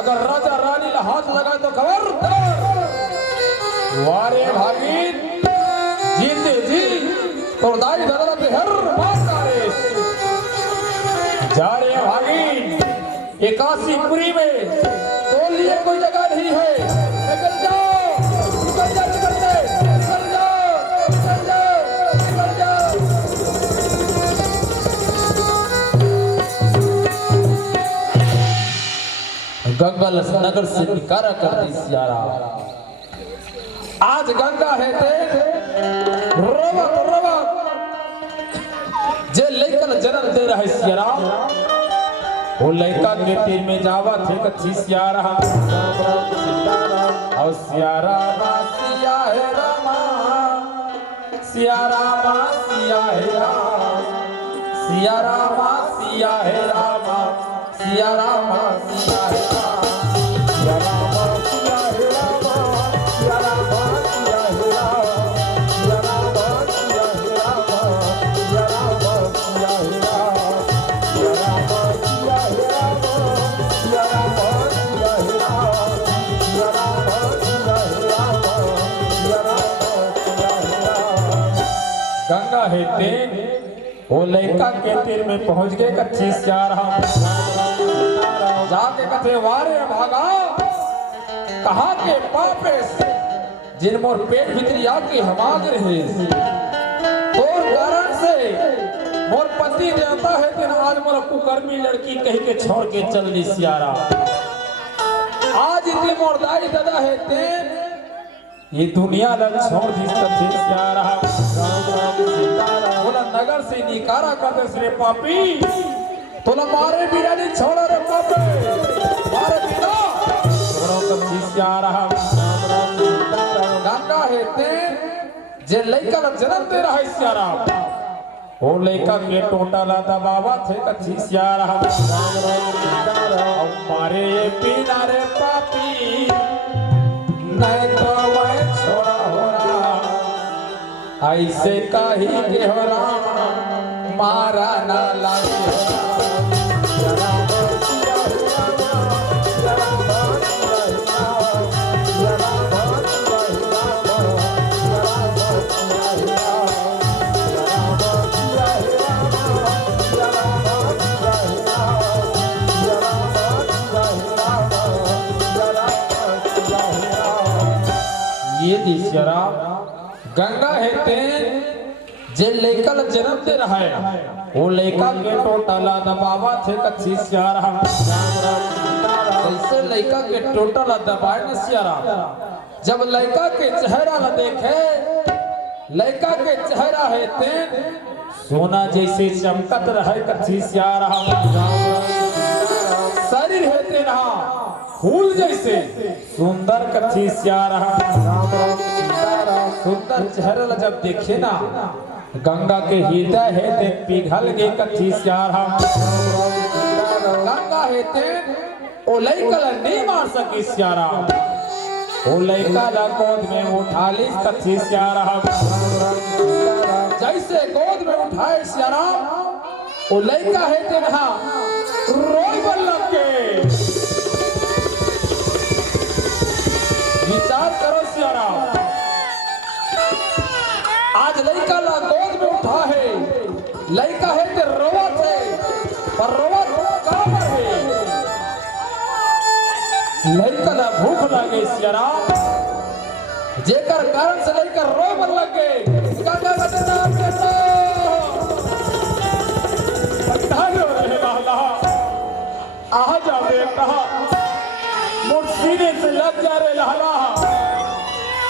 अगर राजा रानी ने हाथ लगाए तो खबरदार वारे भागी जीते जी तो दाई दादा पे हर बात 81 में तो लिए कोई जगह नहीं है। निकल जाओ, निकल जाओ, निकल जाओ, निकल जाओ, निकल जाओ, निकल जाओ। गंगा नगर से निकारा कर दी सियारा। आज गंगा है ते रोवत रोवत जे लेकर जन्म दे रहा है सियारा, वो लड़का के तीर में जावा थे कच्ची सियारा। और सियारा मा सिया है रामा, सियारा मा सिया है रामा, सियारा मा सिया है रामा, सियारा मा सिया है रामा, सियारा मा सिया है रामा, सियारा मा सिया है रामा, सियारा मा सिया है रामा, सियारा मा सिया है रामा, सियारा मा सिया है रामा, सियारा मा सिया है रामा, सियारा मा सिया है रामा, सियारा मा सिया है रामा। गंगा है तेन वो लड़का के तीर में पहुंच गए कच्ची सियारा। जाके कथे वारे भागा कहा के पापे से जिन मोर पेट भीतरी आके हमाग रहे तोर कारण से मोर पति देवता है तेन आज मोर कुकर्मी लड़की कह के छोड़ के चल दी सियारा। आज इतनी मोर दाई दादा है तेन ये दुनिया लग छोड़ दी कथे सियारा। बोला नगर से निकारा करते श्री पापी तोला मारे बिना नहीं छोड़ा रे पापे, मारे बिना छोड़ो कच्ची सियारा। गंगा है ते जे लड़का का जन्म दे रहा है सियारा, वो लड़का के टोटा लाता बाबा थे कच्ची सियारा। मारे बिना रे पापी नहीं तो मैं छोड़ा हो रहा, ऐसे कही के हो रहा मारा ना लागे। ये दिशरा गंगा है तेन जे लड़का का जन्म दे रहा है, वो लड़का के टोटा ला दबावा थे कच्ची सियारा। ऐसे लड़का के टोटा ला दबाए न सियारा। जब लड़का के चेहरा ला देखे, लड़का के चेहरा है तेन सोना जैसे चमकत रहे कच्ची सियारा। शरीर है तेरा फूल जैसे सुंदर कच्ची सियारा। सुंदर चेहरा जब देखे ना गंगा के हृदय है ते पिघल गए कच्ची सियारा। गंगा है ते ओ लड़का ला नहीं मार सकी सियारा, ओ लड़का ला गोद में उठा ली कच्ची सियारा। जैसे गोद में उठाए सियारा ओ लड़का है ते ना रोई बल्लम के। विचार करो सियारा, आज लड़का ला गोद में उठा है, लड़का है ते रोवत है पर रोवत कहां है। लड़का ला भूख लगे सियारा, जेकर कारण से लड़का रोवन लगे। गंगा का नाम लेता बंधारो रहे लाला आ जा बेटा मोर सीने से लग जा रे लाला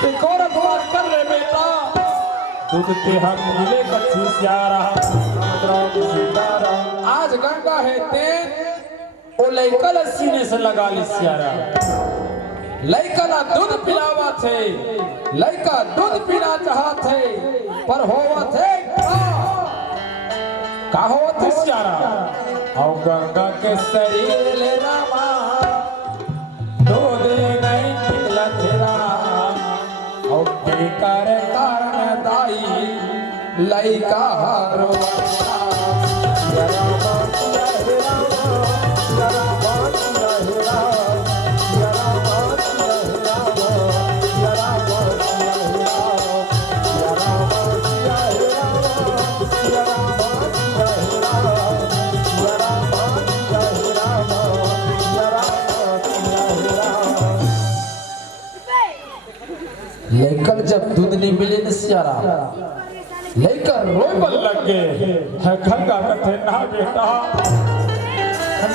ते गौरव बात कर ले बेटा दूध के हम मिले कच्ची सियारा। आज गंगा है ते ओ लड़का ला सीने से लगा ली सियारा। लड़का ला दूध पिलावा थे, लड़का दूध पीना चाहा थे पर होवा थे का होवा थे सियारा। और गंगा के शरीर ले रामा दूध नहीं पिला तेरा। और बेकार कारण दाई लड़का रोवा। लेकर जब दूध नहीं मिले न सियारा लेकर रोबल लग गए है गंगा कथे ना बेटा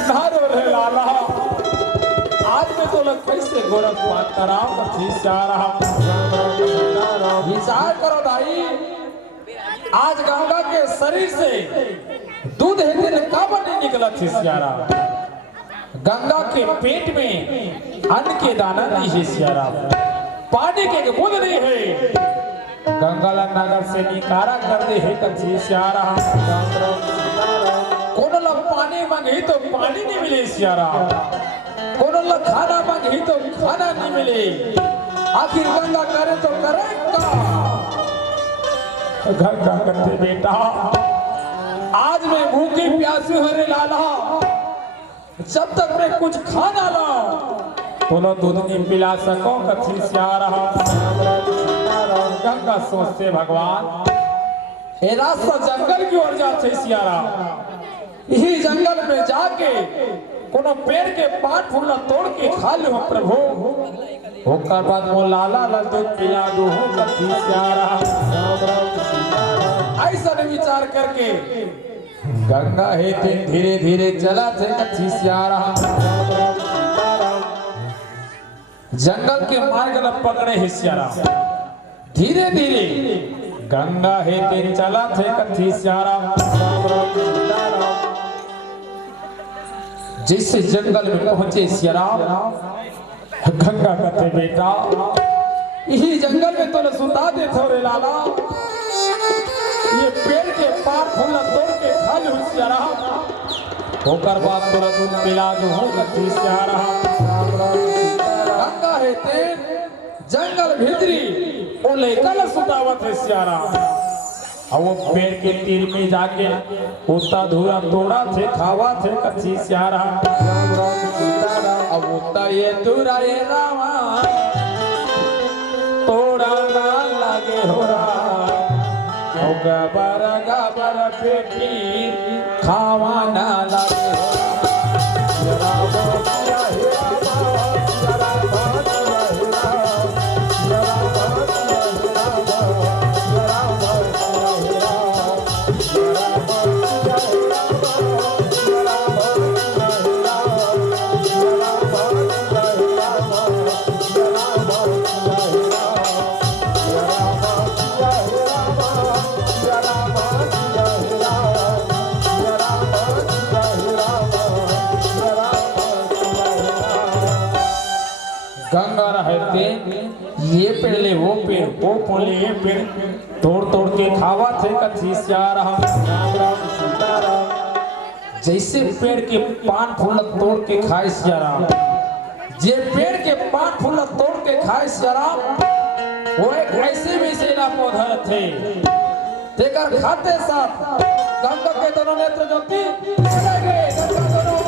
ना रो रहे लाला आज में तो लग कैसे गोरख बात कराओ कथी सियारा विचार करो भाई आज गंगा के शरीर से दूध हेते न काबर नहीं निकला थी सियारा गंगा के पेट में अन्न के दाना नहीं है सियारा पानी के बूंद नहीं है गंगा नगर से निकारा कर दे है कथी सियारा कोनो ला पानी मांगे तो पानी नहीं मिले सियारा कोनो ला खाना मांगे तो खाना नहीं मिले आखिर गंगा करे तो करे का गंगा करते बेटा आज मैं भूखी प्यासी हो रे लाला जब तक मैं कुछ खा ना लाऊं तो न दूध नहीं पिला सको कथी से आ रहा गंगा सोचते भगवान ये रास्ता जंगल की ओर जाते सियारा यही जंगल में जाके कोनो पेड़ के पात फूला तोड़ के खा लो प्रभु होकर बाद वो लाला ला दूध पिला दो कथी से आ रहा ऐसा नहीं विचार करके गंगा है धीरे धीरे चला थे कथी से आ रहा जंगल के मार्ग न पकड़े हिस्यारा धीरे धीरे गंगा है तेरी चला थे कथी से आ रहा जिस जंगल में पहुंचे सियारा गंगा कहते बेटा यही जंगल में तो सुता दे थोड़े लाला ये पेड़ के पात फूल तोड़ के खा लो सियारा होकर बात तोरा दूध पिला दो कथी से आ रहा गंगा है तेन जंगल भीतरी ओ लेकर सुतावत है सियारा और वो पेड़ के तीर में जाके उता धूरा तोड़ा थे खावा थे कथी से आ रहा अब उता ये धूरा ये रामा तोड़ा ना लागे हो रहा गबर गबर पेटी खावा ना लागे गंगा रहते ये पेड़ ले वो ले ये पेड़ तोड़ तोड़ के खावा थे कथी से आ रहा जैसे पेड़ के पान फूल तोड़ के खाए सिया राम जे पेड़ के पान फूल तोड़ के खाए सिया राम वो एक ऐसे भी सेना पौधा थे तेकर खाते साथ गंगा के दोनों नेत्र ज्योति चले गए गंगा दोनों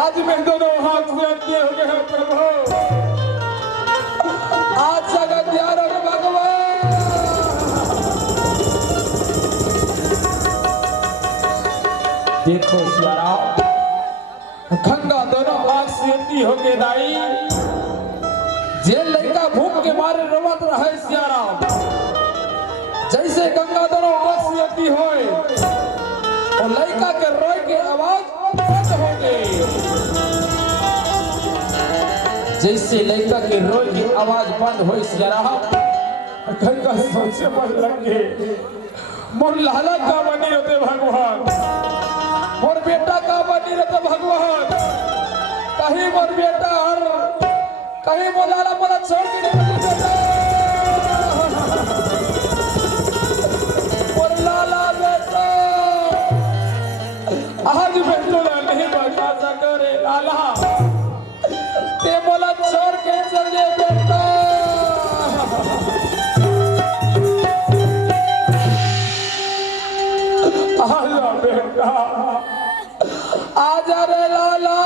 आज मैं दोनों हाथ से अंधे हो गए हैं प्रभु आज जगत यार भगवान देखो सियारा गंगा दोनों हाथ से अंधी हो गए दाई जे लड़का भूख के मारे रोवत रहे सियारा जैसे गंगा दोनों हाथ से अंधी होए और लड़का के रोए की आवाज बंद हो गई जैसे लड़का के रोए की आवाज बंद हो सियारा गंगा सोचे पर लगे मोर लाला का बनी रहते भगवान मोर बेटा का बनी रहते भगवान कहीं मोर बेटा हर कहीं मोर लाला मोला छोड़ के नहीं बेटा मोर लाला बेटा आज मैं तोला नहीं बचा सको रे लाला ते मोला छोड़ के चले बेटा आजा बेटा आजा रे लाला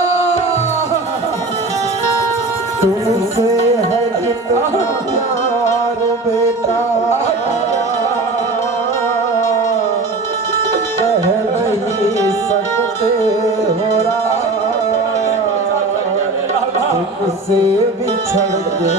तुमसे है कितना प्यार बेटा कह नहीं सकता हो रहा तुमसे बिछड़ के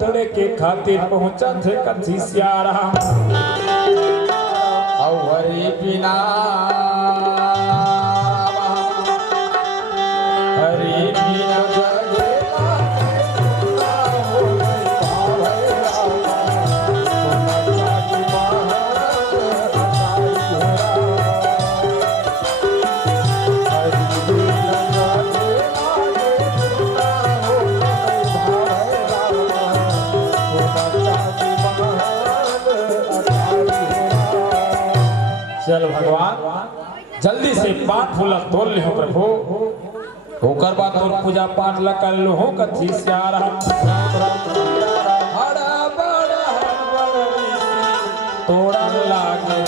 तोड़े के खातिर पहुंचा थे कथी सियारा हरि बिना हरि बिना चल भगवान जल्दी से पाठ फूल तोड़ ले हो प्रभु होकर बात और पूजा पाठ ला कर लो हो कथी सियारा हरा बड़ा तोड़ा लागे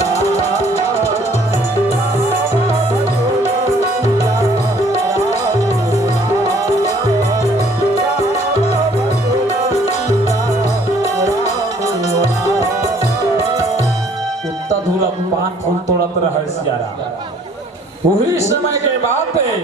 धूला पान फूल तोड़त रहे सियारा वही समय के बात है